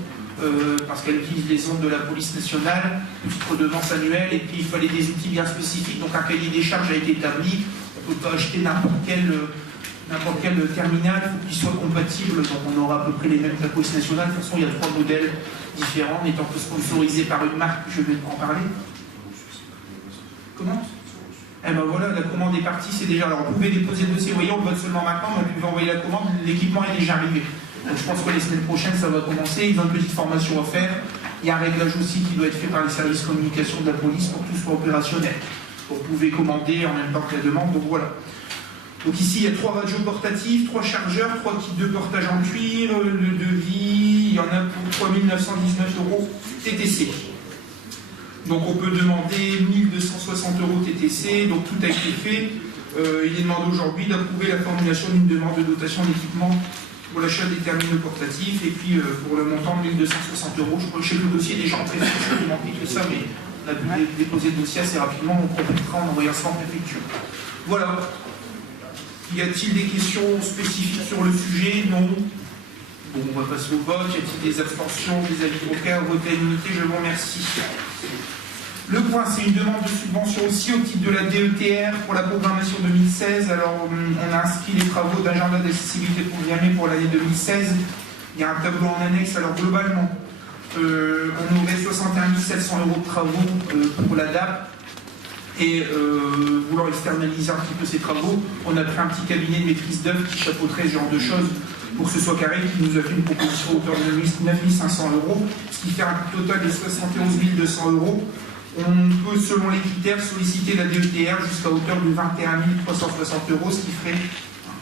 parce qu'elle utilise les ondes de la police nationale, une petite redevance annuelle, et puis il fallait des outils bien spécifiques, donc un cahier des charges a été établi, on ne peut pas acheter n'importe quel terminal, il faut qu'il soit compatible, donc on aura à peu près les mêmes que la police nationale. De toute façon, il y a 3 modèles différents, n'étant que sponsorisés par une marque, je vais en parler. Comment? Eh ben voilà, la commande est partie, c'est déjà. Alors vous pouvez déposer le dossier, vous voyez, on le vote seulement maintenant, mais vous pouvez envoyer la commande, l'équipement est déjà arrivé. Donc je pense que les semaines prochaines, ça va commencer, ils ont une petite formation à faire. Il y a un réglage aussi qui doit être fait par les services communication de la police pour que tout soit opérationnel. Donc vous pouvez commander en même temps que la demande, donc voilà. Donc ici, il y a 3 radios portatifs, 3 chargeurs, 3 kits de portage en cuir, le devis, il y en a pour 3 919 € TTC. Donc on peut demander 1 260 € TTC, donc tout a été fait. Il est demandé aujourd'hui d'approuver la formulation d'une demande de dotation d'équipement pour l'achat des terminaux portatifs, et puis pour le montant de 1 260 €. Je crois que le dossier est déjà entré, c'est manqué que ça, mais on a pu déposer le dossier assez rapidement, on complétera en envoyant ça en préfecture. Voilà. Y a-t-il des questions spécifiques sur le sujet? Non. Bon, on va passer au vote. Y a-t-il des abstentions, des avis contraires? Voté à l'unité, je vous remercie. Le point, c'est une demande de subvention aussi au titre de la DETR pour la programmation 2016. Alors, on a inscrit les travaux d'agenda d'accessibilité programmée pour l'année 2016. Il y a un tableau en annexe. Alors, globalement, on aurait 61 700 € de travaux pour la DAP. Et voulant externaliser un petit peu ces travaux, on a pris un petit cabinet de maîtrise d'œuvre qui chapeauterait ce genre de choses pour que ce soit carré, qui nous a fait une proposition à hauteur de 9 500 €, ce qui fait un coût total de 71 200 €. On peut, selon les critères, solliciter la DETR jusqu'à hauteur de 21 360 €, ce qui ferait,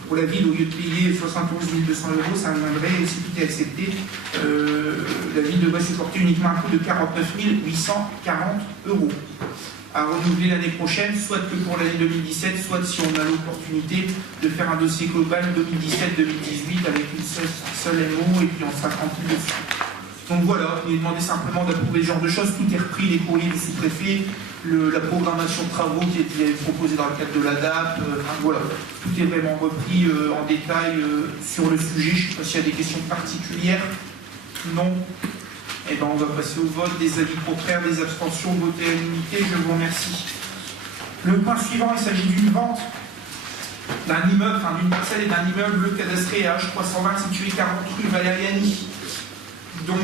pour la ville, au lieu de payer 71 200 €, ça viendrait, si tout est accepté, la ville devrait supporter uniquement un coût de 49 840 € à renouveler l'année prochaine, soit que pour l'année 2017, soit si on a l'opportunité de faire un dossier global 2017-2018 avec une seule MO, et puis on sera tranquille dessus. Donc voilà, il est demandé simplement d'approuver ce genre de choses. Tout est repris, les courriers du sous-préfet, la programmation de travaux qui était proposée dans le cadre de la DAP, voilà, tout est vraiment repris en détail sur le sujet. Je ne sais pas s'il y a des questions particulières. Non. Eh bien, on va passer au vote. Des avis contraires, des abstentions, votés à l'unité. Je vous remercie. Le point suivant, il s'agit d'une vente d'un immeuble, enfin d'une parcelle et d'un immeuble cadastré à H320 situé 40 rue Valériani. Donc,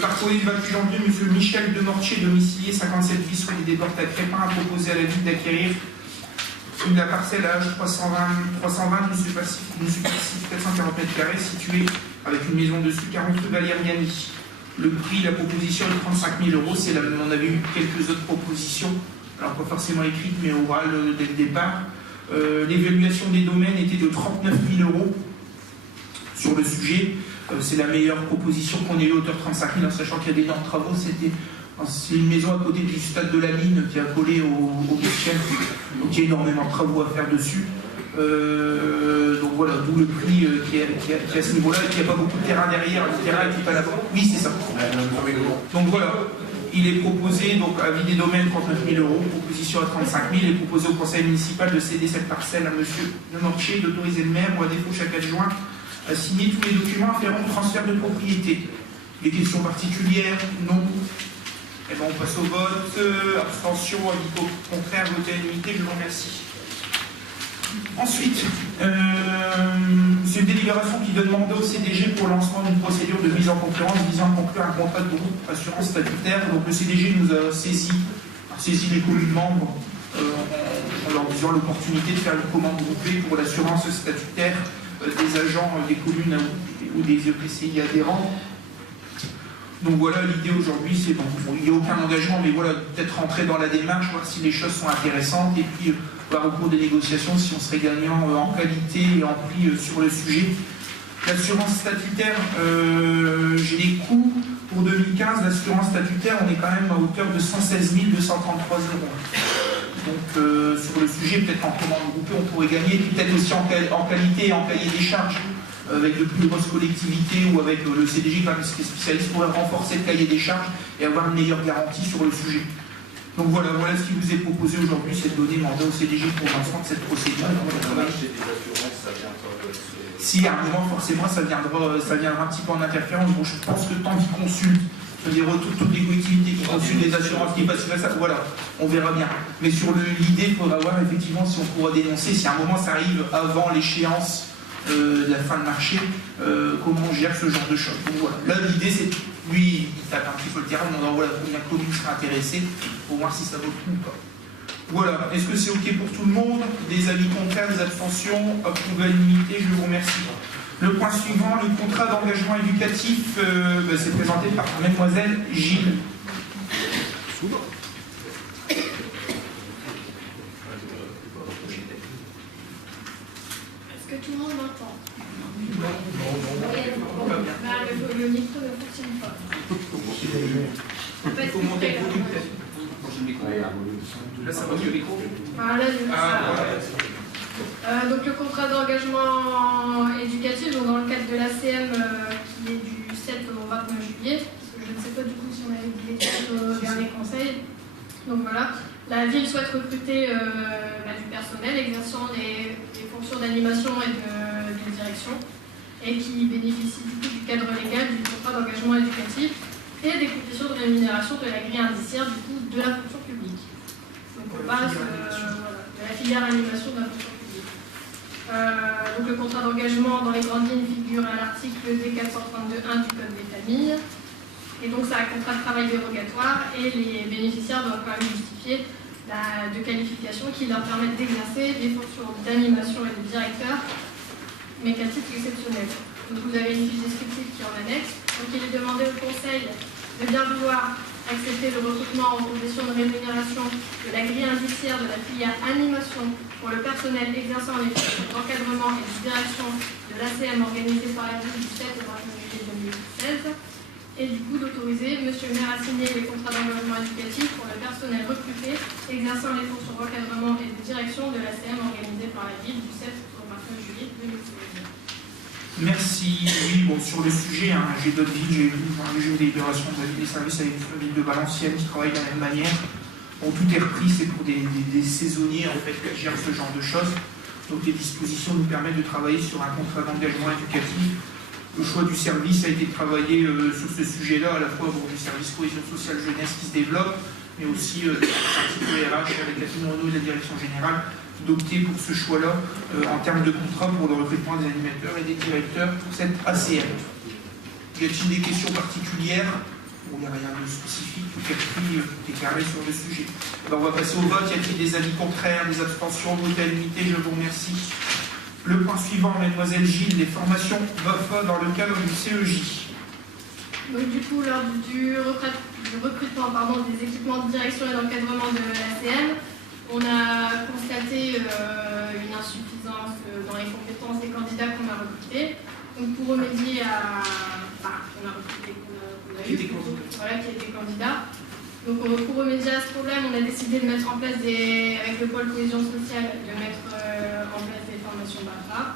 par courrier du 28 janvier, M. Michel Demortier, domicilié 57 bis rue des Portes à Crépin, a proposé à la ville d'acquérir la parcelle à H320 d'une superficie 440 m² située avec une maison dessus, 40 rue Valériani. Le prix, la proposition est de 35 000 €. C'est là, on avait eu quelques autres propositions, alors pas forcément écrites, mais orales dès le départ. L'évaluation des domaines était de 39 000 € sur le sujet. C'est la meilleure proposition qu'on ait eu, hauteur 35 000, en sachant qu'il y a d'énormes travaux. C'est une maison à côté du stade de la mine qui a collé au Bouchel, donc il y a énormément de travaux à faire dessus. Donc voilà, d'où le prix qui est à ce niveau-là, et qu'il n'y a pas beaucoup de terrain derrière. Le terrain n'est pas là-bas. Oui, c'est ça. Donc voilà, il est proposé, donc avis des domaines, 39 000 €, proposition à 35 000, il est proposé au conseil municipal de céder cette parcelle à M. Demortier, d'autoriser le maire ou à défaut chaque adjoint à signer tous les documents afférents au transfert de propriété. Des questions particulières? Non. Eh bien, on passe au vote. Abstention, avis contraire, vote à l'unanimité, je vous remercie. Ensuite, c'est une délibération qui donne mandat au CDG pour lancement d'une procédure de mise en concurrence visant à conclure un contrat de groupe assurance statutaire. Donc le CDG nous a saisi les communes membres en leur disant l'opportunité de faire une commande groupée pour l'assurance statutaire des agents des communes ou des EPCI adhérents. Donc voilà, l'idée aujourd'hui, c'est bon, il n'y a aucun engagement, mais voilà, peut-être rentrer dans la démarche, voir si les choses sont intéressantes, et puis voir au cours des négociations si on serait gagnant en qualité et en prix sur le sujet. L'assurance statutaire, j'ai les coûts pour 2015, l'assurance statutaire, on est quand même à hauteur de 116 233 €. Donc sur le sujet, peut-être en commande groupée, on pourrait gagner, puis peut-être aussi en qualité et en cahier des charges, avec de plus grosses collectivités ou avec le CDG quand même, qui est spécialiste, pourrait renforcer le cahier des charges et avoir une meilleure garantie sur le sujet. Donc voilà ce qui vous est proposé aujourd'hui, c'est de donner mandat au CDG pour lancement de cette procédure. Si à un moment, forcément, ça viendra un petit peu en interférence. Bon, je pense que tant qu'ils consultent, c'est-à-dire toutes les collectivités qui consultent les assurances, qui passent ça, voilà, on verra bien. Mais sur l'idée, il faudra voir effectivement si on pourra dénoncer, si à un moment ça arrive avant l'échéance de la fin de marché, comment on gère ce genre de choses. Donc voilà, là l'idée c'est, lui, il tape un petit peu le terrain, on voilà combien de communes seraient intéressées, pour voir si ça vaut le coup ou pas. Voilà, est-ce que c'est OK pour tout le monde? Des avis contraires, des abstentions, approuvé à l'unanimité, je vous remercie. Le point suivant, le contrat d'engagement éducatif, c'est présenté par Mademoiselle Gilles. Est-ce que tout le monde m'entend? Le micro ne fonctionne pas. Il faut monter le volume peut-être. Là, ça va mieux l'écho. Voilà, donc le contrat d'engagement éducatif, donc dans le cadre de l'ACM qui est du 7 au 29 juillet, parce que je ne sais pas du coup si on avait dit les dates au dernier conseil. Donc voilà, la ville souhaite recruter du personnel exerçant des fonctions d'animation et de direction et qui bénéficie du coup du cadre légal du contrat d'engagement éducatif et des conditions de rémunération de la grille indiciaire du coup de la fonction publique. Donc on passe de la filière animation de la fonction publique. Donc le contrat d'engagement dans les grandes lignes figure à l'article D432.1 du Code des familles. Et donc c'est un contrat de travail dérogatoire et les bénéficiaires doivent quand même justifier de qualifications qui leur permettent d'exercer des fonctions d'animation et de directeur, mais qu'à titre exceptionnel. Donc vous avez une fiche descriptive qui est en annexe. Donc il est demandé au Conseil de bien vouloir accepter le recrutement en condition de rémunération de la grille indiciaire de la filière animation pour le personnel exerçant les fonctions d'encadrement et de direction de l'ACM organisée par la ville du 7 au 29 juillet 2016. Et du coup d'autoriser M. le maire à signer les contrats d'engagement éducatif pour le personnel recruté exerçant les fonctions d'encadrement et de direction de l'ACM organisée par la ville du 7 au 29 juillet 2016. Merci. Oui, bon, sur le sujet, j'ai d'autres villes, j'ai eu des délibérations de la ville des services avec la ville de Valenciennes qui travaillent de la même manière. Bon, tout est repris, c'est pour des saisonniers en fait qui gèrent ce genre de choses. Donc les dispositions nous permettent de travailler sur un contrat d'engagement éducatif. Le choix du service a été travaillé sur ce sujet-là, à la fois du service cohésion sociale jeunesse qui se développe, mais aussi des articles RH avec la FIN Renault et la direction générale, d'opter pour ce choix-là en termes de contrat pour le recrutement des animateurs et des directeurs pour cette ACM. Y a-t-il des questions particulières? Bon, il n'y a rien de spécifique, tout est pris, tout est carré sur le sujet. Alors, on va passer au vote. Y a-t-il des avis contraires, des abstentions, vote à l'unité? Je vous remercie. Le point suivant, Mademoiselle Gilles, les formations BAFA dans le cadre du CEJ. Donc du coup, lors du recrutement des équipements de direction et d'encadrement de l'ACM, on a constaté une insuffisance dans les compétences des candidats qu'on a recrutés. Donc pour remédier à... qu'on a recruté, qu'on a eu, voilà, qui étaient candidats. Donc pour remédier à ce problème, on a décidé de mettre en place avec le pôle cohésion sociale, de mettre en place des formations BAFA.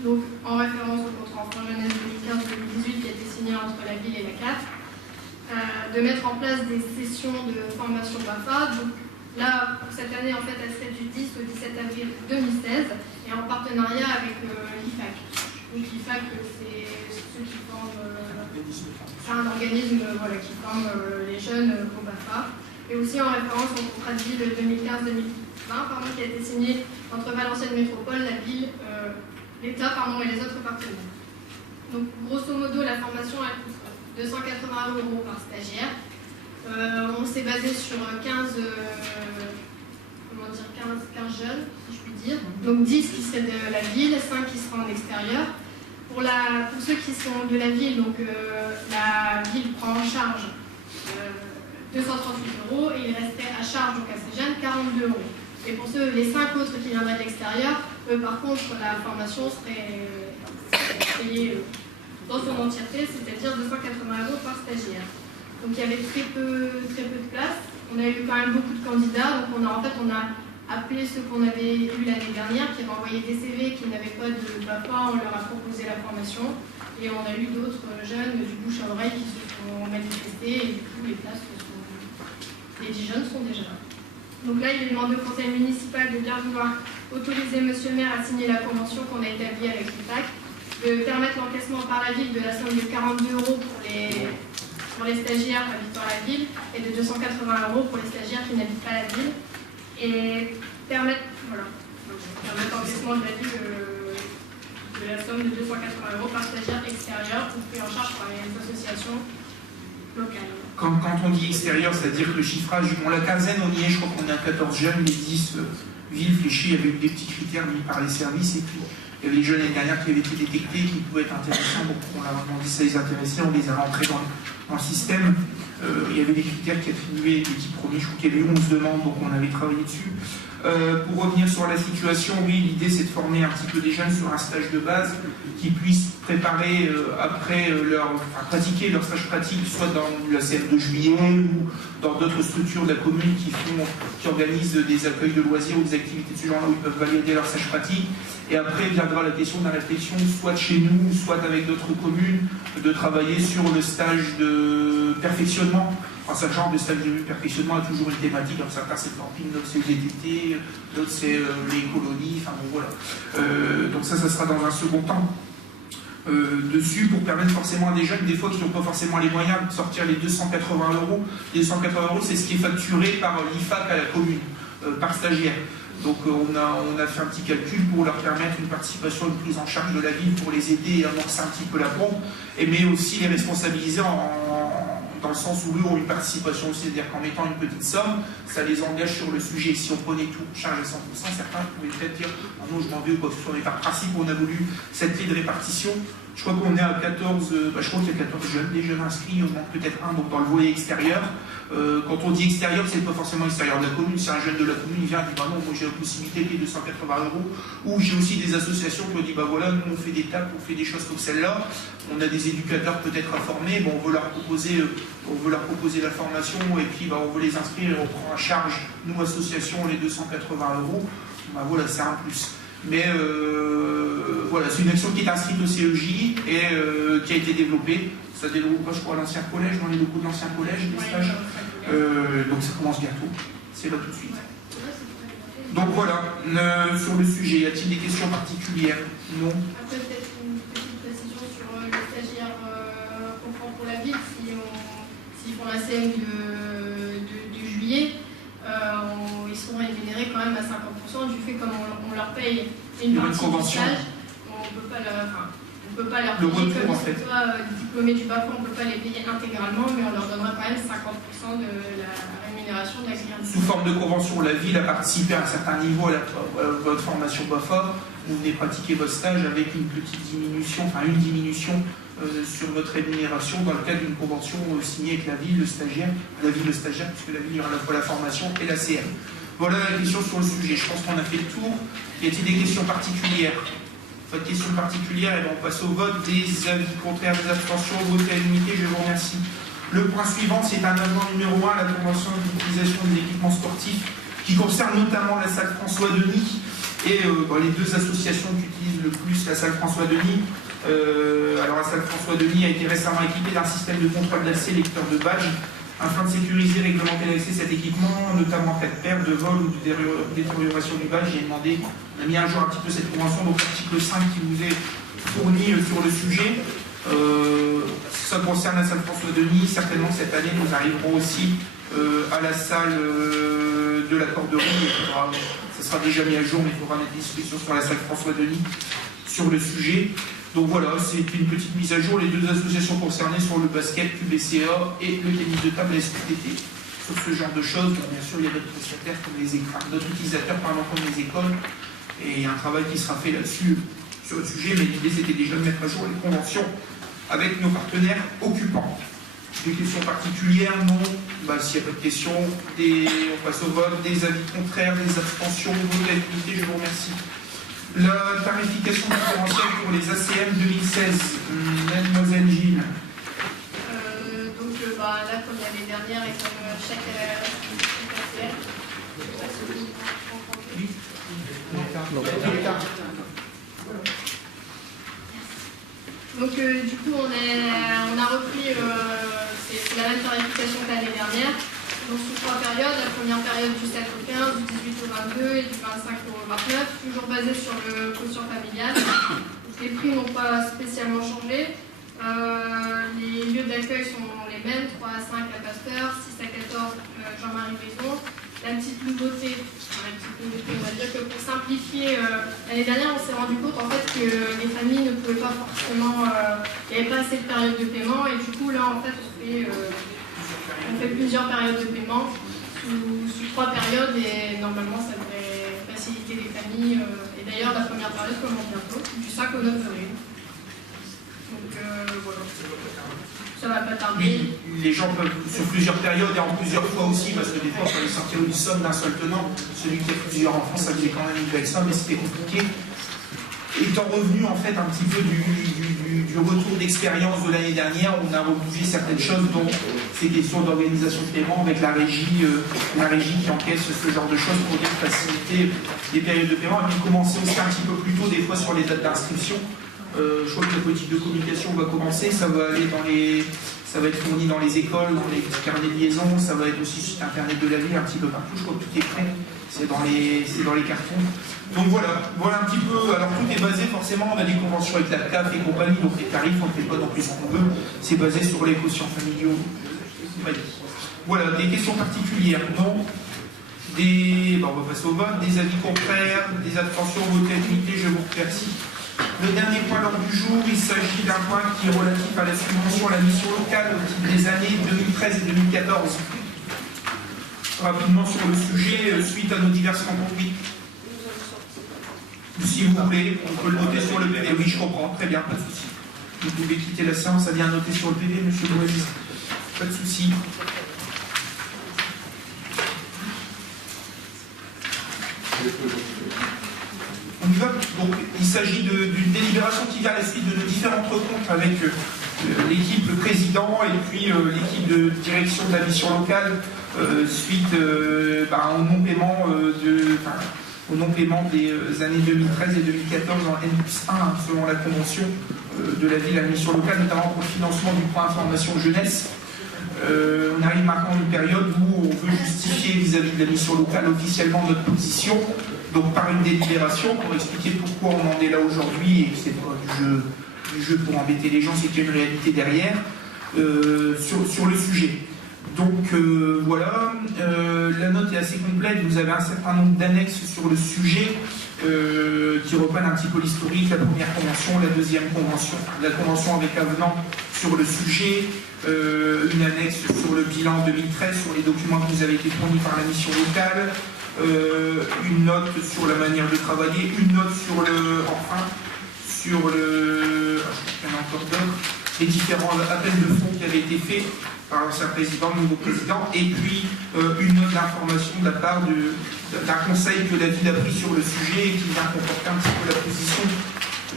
Donc en référence au contrat enfant jeunesse 2015-2018 qui a été signé entre la ville et la CAF, de mettre en place des sessions de formation BAFA. Donc là, pour cette année, en fait, elle serait du 10 au 17 avril 2016 et en partenariat avec l'IFAC. Donc l'IFAC, c'est ceux qui forment, c'est un organisme qui forme les jeunes au BAFA. Et aussi en référence au contrat de ville 2015-2020 qui a été signé entre Valenciennes Métropole, la ville, l'État et les autres partenaires. Donc grosso modo, la formation elle coûte 280 € par stagiaire. On s'est basé sur 15 jeunes, si je puis dire. Donc 10 qui seraient de la ville, 5 qui seraient en extérieur. Pour ceux qui sont de la ville, donc la ville prend en charge 238 € et il restait à charge donc à ces jeunes 42 €. Et pour les 5 autres qui viendraient de l'extérieur, par contre, la formation serait payée dans son entièreté, c'est-à-dire 280 € par stagiaire. Donc il y avait très peu de place. On a eu quand même beaucoup de candidats, donc on a appelé ceux qu'on avait eu l'année dernière, qui avaient envoyé des CV, qui n'avaient pas de BAFA, on leur a proposé la formation. Et on a eu d'autres jeunes du bouche à oreille qui se sont manifestés, et du coup les 10 jeunes sont déjà là. Donc là, il est demandé au conseil municipal de bien vouloir autoriser monsieur le maire à signer la convention qu'on a établie avec l'IFAC, de permettre l'encaissement par la ville de la somme de 42 € pour les stagiaires habitant la ville et de 280 € pour les stagiaires qui n'habitent pas la ville, et permettre l'encaissement de la ville de la somme de 280 € par stagiaire extérieur ou pris en charge par les associations locales. Quand on dit extérieur, c'est-à-dire que le chiffrage, la quinzaine, on y est, je crois qu'on est à 14 jeunes, les 10 villes fléchies avec des petits critères mis par les services, et puis il y avait les jeunes l'année dernière qui avaient été détectés, qui pouvaient être intéressants, donc on leur a demandé si ça les intéressait, on les a rentrés dans le système. Il y avait des critères qui attribuaient l'équipe première, je crois qu'il y avait 11 demandes, donc on avait travaillé dessus. Pour revenir sur la situation, oui, l'idée c'est de former un petit peu des jeunes sur un stage de base qui puissent préparer pratiquer leur stage pratique soit dans la CM de juillet ou dans d'autres structures de la commune qui organisent des accueils de loisirs ou des activités de ce genre-là où ils peuvent valider leur stage pratique. Et après viendra la question de la réflexion, soit chez nous, soit avec d'autres communes, de travailler sur le stage de perfectionnement. En sachant que le stage de perfectionnement a toujours une thématique, alors certains c'est le camping, d'autres c'est le VTT, d'autres c'est les colonies, enfin bon voilà. Donc ça sera dans un second temps. Dessus pour permettre forcément à des jeunes, des fois qui n'ont pas forcément les moyens de sortir les 280 €. Les 280 €, c'est ce qui est facturé par l'IFAC à la commune, par stagiaire. Donc on a fait un petit calcul pour leur permettre une participation, une prise en charge de la ville pour les aider et amorcer un petit peu la pompe, mais aussi les responsabiliser dans le sens où eux ont une participation aussi, c'est-à-dire qu'en mettant une petite somme, ça les engage sur le sujet. Si on prenait tout en charge à 100%, certains pouvaient peut-être dire « Ah non, je m'en vais » ou quoi que ce soit. Mais par principe, on a voulu cette clé de répartition. Je crois qu'on est à 14, je crois qu'il y a 14 jeunes, des jeunes inscrits, on manque peut-être un donc dans le volet extérieur. Quand on dit extérieur, c'est pas forcément extérieur de la commune. Si un jeune de la commune vient et dit bah non, moi j'ai la possibilité de payer 280 €, ou j'ai aussi des associations qui ont dit bah voilà, nous on fait des tables, on fait des choses comme celle-là, on a des éducateurs peut-être à former, bon, on veut leur proposer la formation et puis bah, on veut les inscrire et on prend en charge, nous association, les 280 €, bah voilà, c'est un plus. Mais voilà, c'est une action qui est inscrite au CEJ et qui a été développée. Ça développe, je crois, à l'ancien collège, dans les locaux de l'ancien collège, des stages. Donc ça commence bientôt. C'est là tout de suite. Donc voilà, sur le sujet, y a-t-il des questions particulières? Non. Après, peut-être une petite précision sur les stagiaires qu'on prend pour la ville. S'ils font la CM de juillet, ils seront rémunérés quand même à 50% du fait comme on leur paye une partie du stage. On ne peut peut pas leur Le payer retour, comme en ils fait. sont pas diplômés du BAFA, on peut pas les payer intégralement, mais on leur donnera quand même 50% de la rémunération de la grille. Sous forme de convention, la ville a participé à un certain niveau à votre formation BAFA. Vous venez pratiquer votre stage avec une petite diminution, enfin une diminution sur votre rémunération dans le cadre d'une convention signée avec la ville, le stagiaire, puisque la ville, il y aura à la fois la formation et la CM. Voilà la question sur le sujet. Je pense qu'on a fait le tour. Y a-t-il des questions particulières? Pas de questions particulières, et bien on passe au vote. Des avis contraires, des abstentions, vote à l'unité, je vous remercie. Le point suivant, c'est un amendement numéro 1 à la convention d'utilisation des équipements sportifs qui concerne notamment la salle François-Denis et les deux associations qui utilisent le plus la salle François-Denis. Alors la salle François-Denis a été récemment équipée d'un système de contrôle d'accès lecteur de badge afin de sécuriser et réglementer l'accès à cet équipement, notamment en cas de perte, de vol ou de détérioration du badge. J'ai demandé, on a mis à jour un petit peu cette convention, donc l'article 5 qui vous est fourni sur le sujet. Ça concerne la salle François-Denis. Certainement cette année, nous arriverons aussi à la salle de la Corderie. Ça sera déjà mis à jour, mais il faudra mettre des discussions sur la salle François-Denis sur le sujet. Donc voilà, c'est une petite mise à jour. Les deux associations concernées sont le basket, QBCA et le tennis de table SQTT. Sur ce genre de choses, donc, bien sûr, il y a d'autres prestataires comme d'autres utilisateurs comme les écoles. Et il y a un travail qui sera fait là-dessus sur le sujet, mais l'idée c'était déjà de mettre à jour les conventions avec nos partenaires occupants. Des questions particulières? Non. S'il n'y a pas de questions, on passe au vote. Des avis contraires, des abstentions, vote à l'unité, je vous remercie. La tarification différentielle pour les ACM 2016, Mademoiselle Gilles. Là, comme l'année dernière et comme chaque ACM, Oui. donc du coup, on a repris, c'est la même tarification que l'année dernière. Donc sous 3 périodes, la première période du 7 au 15, du 18 au 22 et du 25 au 29, toujours basée sur le quotient familial. Donc, les prix n'ont pas spécialement changé. Les lieux d'accueil sont les mêmes, 3 à 5 à Pasteur, 6 à 14 Jean-Marie Maison. La petite nouveauté, on va dire que pour simplifier, l'année dernière on s'est rendu compte en fait que les familles ne pouvaient pas forcément, il n'y avait pas assez de périodes de paiement et du coup là en fait on fait plusieurs périodes de paiement sous 3 périodes et normalement ça devrait faciliter les familles. Et d'ailleurs la première période commence bientôt, du 5 au 9 avril. Donc voilà. Ça va pas tarder. Oui, les gens peuvent, sur plusieurs périodes et en plusieurs fois aussi, parce que des fois, il fallait sortir une somme d'un seul tenant. Celui qui a plusieurs enfants, ça faisait quand même une belle somme, mais c'était compliqué. Étant revenu en fait un petit peu du retour d'expérience de l'année dernière, on a rebougé certaines choses, dont ces questions d'organisation de paiement avec la régie qui encaisse ce genre de choses pour bien faciliter les périodes de paiement, et puis commencer aussi un petit peu plus tôt, des fois sur les dates d'inscription. Je crois que la politique de communication va commencer, ça va être fourni dans les écoles, dans les carnets de liaison, ça va être aussi sur Internet de la ville, un petit peu partout, je crois que tout est prêt, c'est dans les cartons. Donc voilà un petit peu, alors tout est basé forcément, on a des conventions avec la CAF et compagnie, donc les tarifs, on ne fait pas non plus ce qu'on veut, c'est basé sur les quotients familiaux. Voilà, des questions particulières, non? On va passer au vote, des avis contraires, des abstentions, vote à l'unité, je vous remercie. Le dernier point lors du jour, il s'agit d'un point qui est relatif à la subvention à la mission locale au titre des années 2013 et 2014. Rapidement sur le sujet, suite à nos diverses rencontres. Si vous voulez, on peut le noter sur le PV. Oui, je comprends, très bien, pas de souci. Vous pouvez quitter la séance, ça vient noter sur le PV, monsieur Boisy. Pas de souci. On y va. Donc, il s'agit d'une délibération qui vient à la suite de nos différentes rencontres avec l'équipe, le président et puis l'équipe de direction de la mission locale suite au non-paiement des années 2013 et 2014 en N+1 selon la convention de la ville à la mission locale, notamment pour le financement du point information jeunesse. On arrive maintenant à une période où on veut justifier vis-à-vis de la mission locale officiellement notre position, donc par une délibération pour expliquer pourquoi on en est là aujourd'hui et que c'est pas du jeu pour embêter les gens, c'est qu'il y a une réalité derrière sur le sujet. Donc voilà, la note est assez complète, vous avez un certain nombre d'annexes sur le sujet. qui reprennent un petit peu l'historique, la première convention, la deuxième convention, la convention avec avenant sur le sujet, une annexe sur le bilan 2013, sur les documents qui nous avaient été fournis par la mission locale, une note sur la manière de travailler, une note sur le, enfin, sur le, je crois encore d'autres, les différents appels de fonds qui avaient été faits par l'ancien président, le nouveau président, et puis une note d'information de la part d'un conseil que la ville a pris sur le sujet et qui vient comporter un petit peu la position.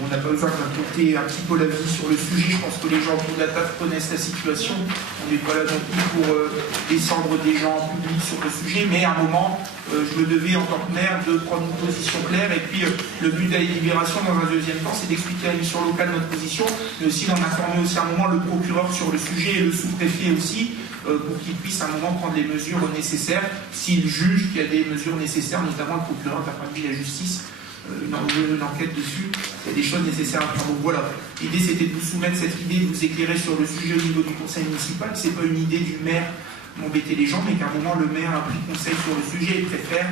On n'a pas besoin de raconter un petit peu la vie sur le sujet. Je pense que les gens autour de la table connaissent la situation. On n'est pas là non plus pour descendre des gens en public sur le sujet, mais à un moment, je me devais en tant que maire de prendre une position claire. Et puis, le but de la délibération, dans un deuxième temps, c'est d'expliquer à la mission locale notre position, mais aussi d'en informer aussi à un moment le procureur sur le sujet et le sous-préfet aussi, pour qu'il puisse à un moment prendre les mesures nécessaires s'il juge qu'il y a des mesures nécessaires, notamment le procureur d'un point de vue de la justice. Une enquête dessus, il y a des choses nécessaires à faire. Donc voilà, l'idée c'était de vous soumettre cette idée, de vous éclairer sur le sujet au niveau du conseil municipal. C'est pas une idée du maire m'embêter les gens, mais qu'à un moment le maire a pris conseil sur le sujet et préfère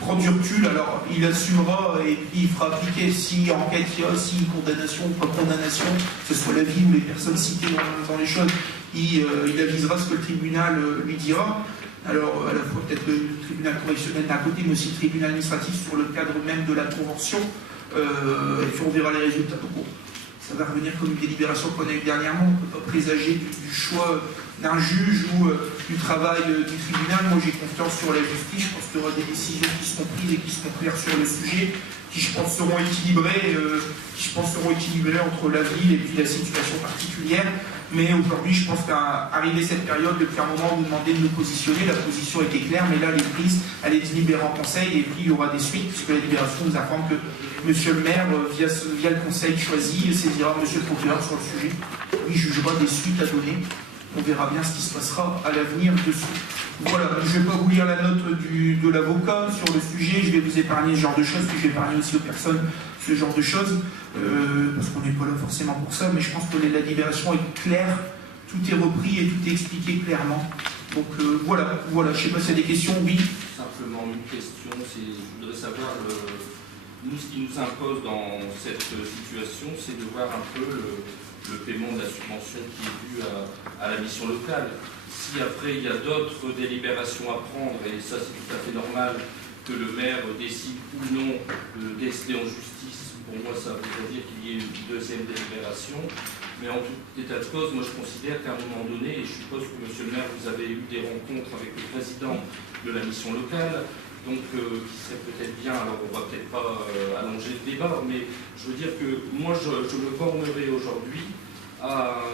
prendre du recul. Alors il assumera et puis il fera appliquer si enquête il y a, si condamnation ou pas condamnation, que ce soit la ville ou les personnes citées dans les choses, il avisera ce que le tribunal lui dira. Alors, à la fois peut-être le tribunal correctionnel d'un côté, mais aussi le tribunal administratif sur le cadre même de la convention, et puis on verra les résultats. Donc, bon, ça va revenir comme une délibération qu'on a eue dernièrement. On ne peut pas présager du choix d'un juge ou du travail du tribunal. Moi, j'ai confiance sur la justice. Je pense qu'il y aura des décisions qui seront prises et qui seront claires sur le sujet, qui, je pense, seront équilibrées, entre la ville et puis la situation particulière. Mais aujourd'hui, je pense qu'à arriver cette période, depuis un moment, vous demandez de nous positionner. La position était claire, mais là, elle est prise, elle est délibérée en conseil, et puis il y aura des suites, puisque la délibération nous informe que monsieur le maire, via le conseil choisi, saisira monsieur le procureur sur le sujet. Il jugera des suites à donner. On verra bien ce qui se passera à l'avenir dessus. Voilà, je ne vais pas vous lire la note de l'avocat sur le sujet, je vais vous épargner ce genre de choses, puis je vais épargner aussi aux personnes ce genre de choses, parce qu'on n'est pas là forcément pour ça, mais je pense que la libération est claire, tout est repris et tout est expliqué clairement. Donc voilà, je ne sais pas s'il y a des questions, oui. Simplement une question, je voudrais savoir, nous, ce qui nous impose dans cette situation, c'est de voir un peu le paiement de la subvention qui est due à la mission locale. Si après il y a d'autres délibérations à prendre, et ça c'est tout à fait normal, que le maire décide ou non de déceler en justice, pour moi ça voudrait dire qu'il y ait une deuxième délibération. Mais en tout état de cause, moi je considère qu'à un moment donné, et je suppose que monsieur le maire, vous avez eu des rencontres avec le président de la mission locale, donc qui serait peut-être bien, alors on va peut-être pas allonger le débat, mais je veux dire que moi je me bornerai aujourd'hui à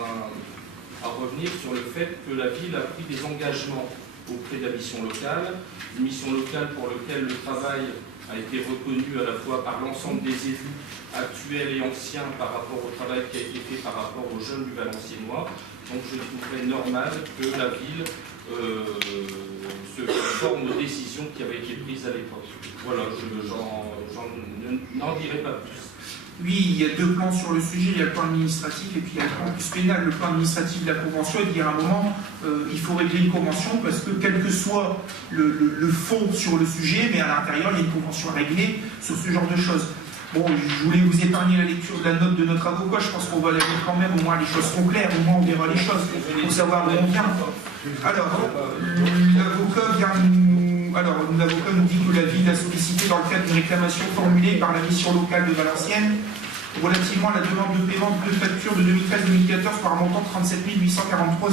revenir sur le fait que la ville a pris des engagements auprès de la mission locale, une mission locale pour laquelle le travail a été reconnu à la fois par l'ensemble des élus actuels et anciens par rapport au travail qui a été fait par rapport aux jeunes du Valenciennois. Donc je trouverais normal que la ville se conforme aux décisions qui avaient été prises à l'époque. Voilà, n'en dirai pas plus. Oui, il y a deux plans sur le sujet, il y a le plan administratif et puis il y a le plan plus pénal. Le plan administratif de la convention est de dire à un moment, il faut régler une convention parce que quel que soit le fond sur le sujet, mais à l'intérieur, il y a une convention à régler sur ce genre de choses. Bon, je voulais vous épargner la lecture de la note de notre avocat, je pense qu'on va la lire quand même, au moins les choses seront claires, au moins on verra les choses, pour savoir où on vient. Alors, l'avocat nous dit que la ville a sollicité dans le cadre d'une réclamation formulée par la mission locale de Valenciennes relativement à la demande de paiement de factures de 2013-2014 par un montant de 37 843 €.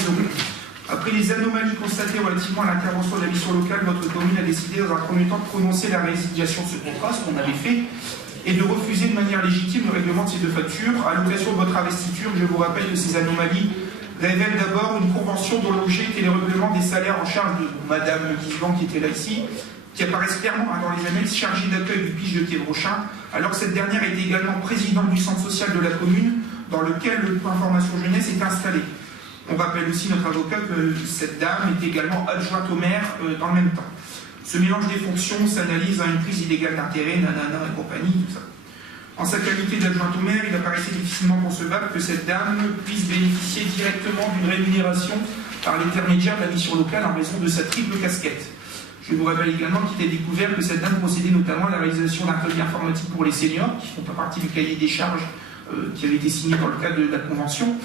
Après les anomalies constatées relativement à l'intervention de la mission locale, votre commune a décidé dans un premier temps de prononcer la résiliation de ce contrat, ce qu'on avait fait, et de refuser de manière légitime le règlement de ces deux factures. À l'occasion de votre investiture, je vous rappelle que ces anomalies révèlent d'abord une convention dont l'objet était le règlement des salaires en charge de Madame Guizban, qui était là ici, qui apparaissent clairement dans les annexes, chargée d'accueil du Pige de Quai-Brochin, alors que cette dernière était également présidente du centre social de la commune, dans lequel le point formation jeunesse est installé. On rappelle aussi notre avocat que cette dame est également adjointe au maire dans le même temps. Ce mélange des fonctions s'analyse à une prise illégale d'intérêt, nanana et compagnie, tout ça. En sa qualité d'adjointe au maire, il apparaissait difficilement concevable que cette dame puisse bénéficier directement d'une rémunération par l'intermédiaire de la mission locale en raison de sa triple casquette. Je vous rappelle également qu'il a découvert que cette dame procédait notamment à la réalisation d'un atelier informatique pour les seniors, qui font pas partie du cahier des charges qui avait été signé dans le cadre de la convention,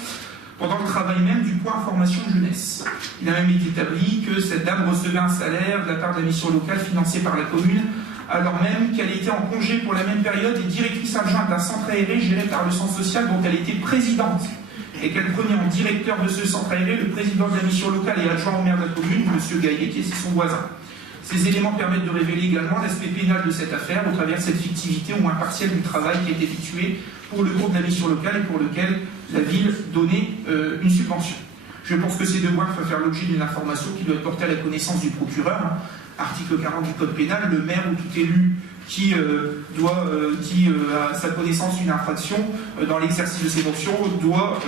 pendant le travail même du point information jeunesse. Il a même été établi que cette dame recevait un salaire de la part de la mission locale financée par la commune, alors même qu'elle était en congé pour la même période et directrice adjointe d'un centre aéré géré par le centre social dont elle était présidente, et qu'elle prenait en directeur de ce centre aéré le président de la mission locale et adjoint au maire de la commune, M. Gaillet, qui est son voisin. Ces éléments permettent de révéler également l'aspect pénal de cette affaire au travers de cette fictivité ou impartielle du travail qui a été effectué pour le compte de la mission locale et pour lequel la ville donnait une subvention. Je pense que ces devoirs peuvent faire l'objet d'une information qui doit être portée à la connaissance du procureur. Article 40 du Code pénal, le maire ou tout élu qui a à sa connaissance une infraction dans l'exercice de ses fonctions doit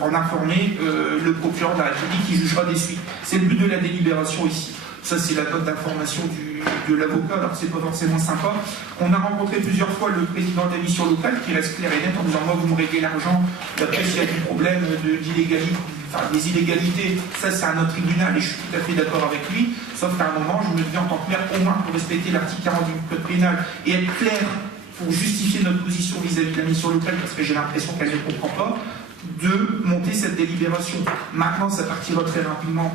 en informer le procureur de la République qui jugera des suites. C'est le but de la délibération ici. Ça, c'est la note d'information de l'avocat, alors c'est pas forcément sympa. On a rencontré plusieurs fois le président de la mission locale qui reste clair et net en disant moi, vous me réglez l'argent, après s'il y a du problème d'illégalité, enfin des illégalités, ça c'est un autre tribunal et je suis tout à fait d'accord avec lui, sauf qu'à un moment, je me dis en tant que maire, au moins pour respecter l'article 40 du Code pénal et être clair pour justifier notre position vis-à-vis de la mission locale, parce que j'ai l'impression qu'elle ne comprend pas, de monter cette délibération. Maintenant, ça partira très rapidement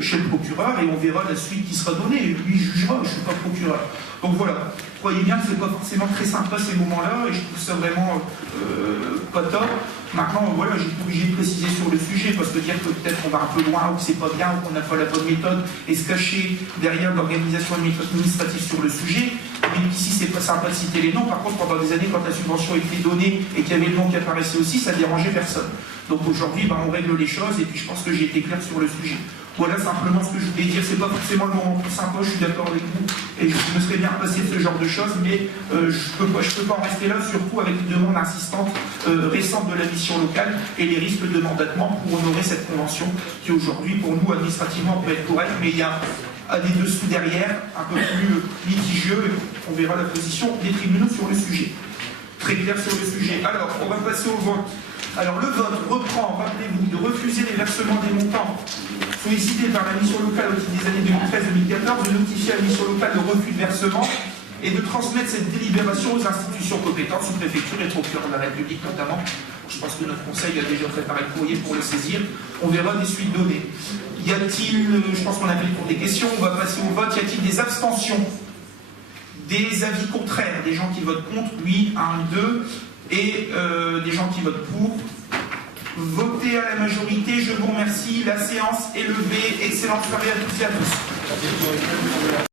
chez le procureur et on verra la suite qui sera donnée. Lui jugera, je ne suis pas procureur. Donc voilà, croyez bien que ce n'est pas forcément très sympa ces moments-là et je trouve ça vraiment pas top. Maintenant, voilà, j'ai été obligé de préciser sur le sujet parce que dire que peut-être qu'on va un peu loin ou que c'est pas bien ou qu'on n'a pas la bonne méthode et se cacher derrière l'organisation administrative sur le sujet. Même ici, c'est pas sympa de citer les noms. Par contre, pendant des années, quand la subvention a été donnée et qu'il y avait le nom qui apparaissait aussi, ça dérangeait personne. Donc aujourd'hui, on règle les choses et puis je pense que j'ai été clair sur le sujet. Voilà simplement ce que je voulais dire. C'est pas forcément le moment plus sympa, je suis d'accord avec vous et je me serais bien passé de ce genre de choses, mais je peux pas en rester là, surtout avec une demande insistante récente de la mission locale et les risques de mandatement pour honorer cette convention qui aujourd'hui, pour nous, administrativement, peut être correcte, mais il y a des dessous derrière, un peu plus litigieux, on verra la position des tribunaux sur le sujet. Très clair sur le sujet. Alors, on va passer au vote. Alors, le vote reprend, rappelez-vous, de refuser les versements des montants sollicités par la mission locale au titre des années 2013-2014, de notifier à la mission locale le refus de versement et de transmettre cette délibération aux institutions compétentes, sous-préfecture et procureur de la République notamment. Je pense que notre conseil a déjà préparé le courrier pour le saisir. On verra des suites données. Y a-t-il, je pense qu'on a fait le tour des questions, on va passer au vote. Y a-t-il des abstentions? Des avis contraires? Des gens qui votent contre? Oui, 1, 2. Et des gens qui votent pour. Votez à la majorité, je vous remercie. La séance est levée. Excellente soirée à toutes et à tous.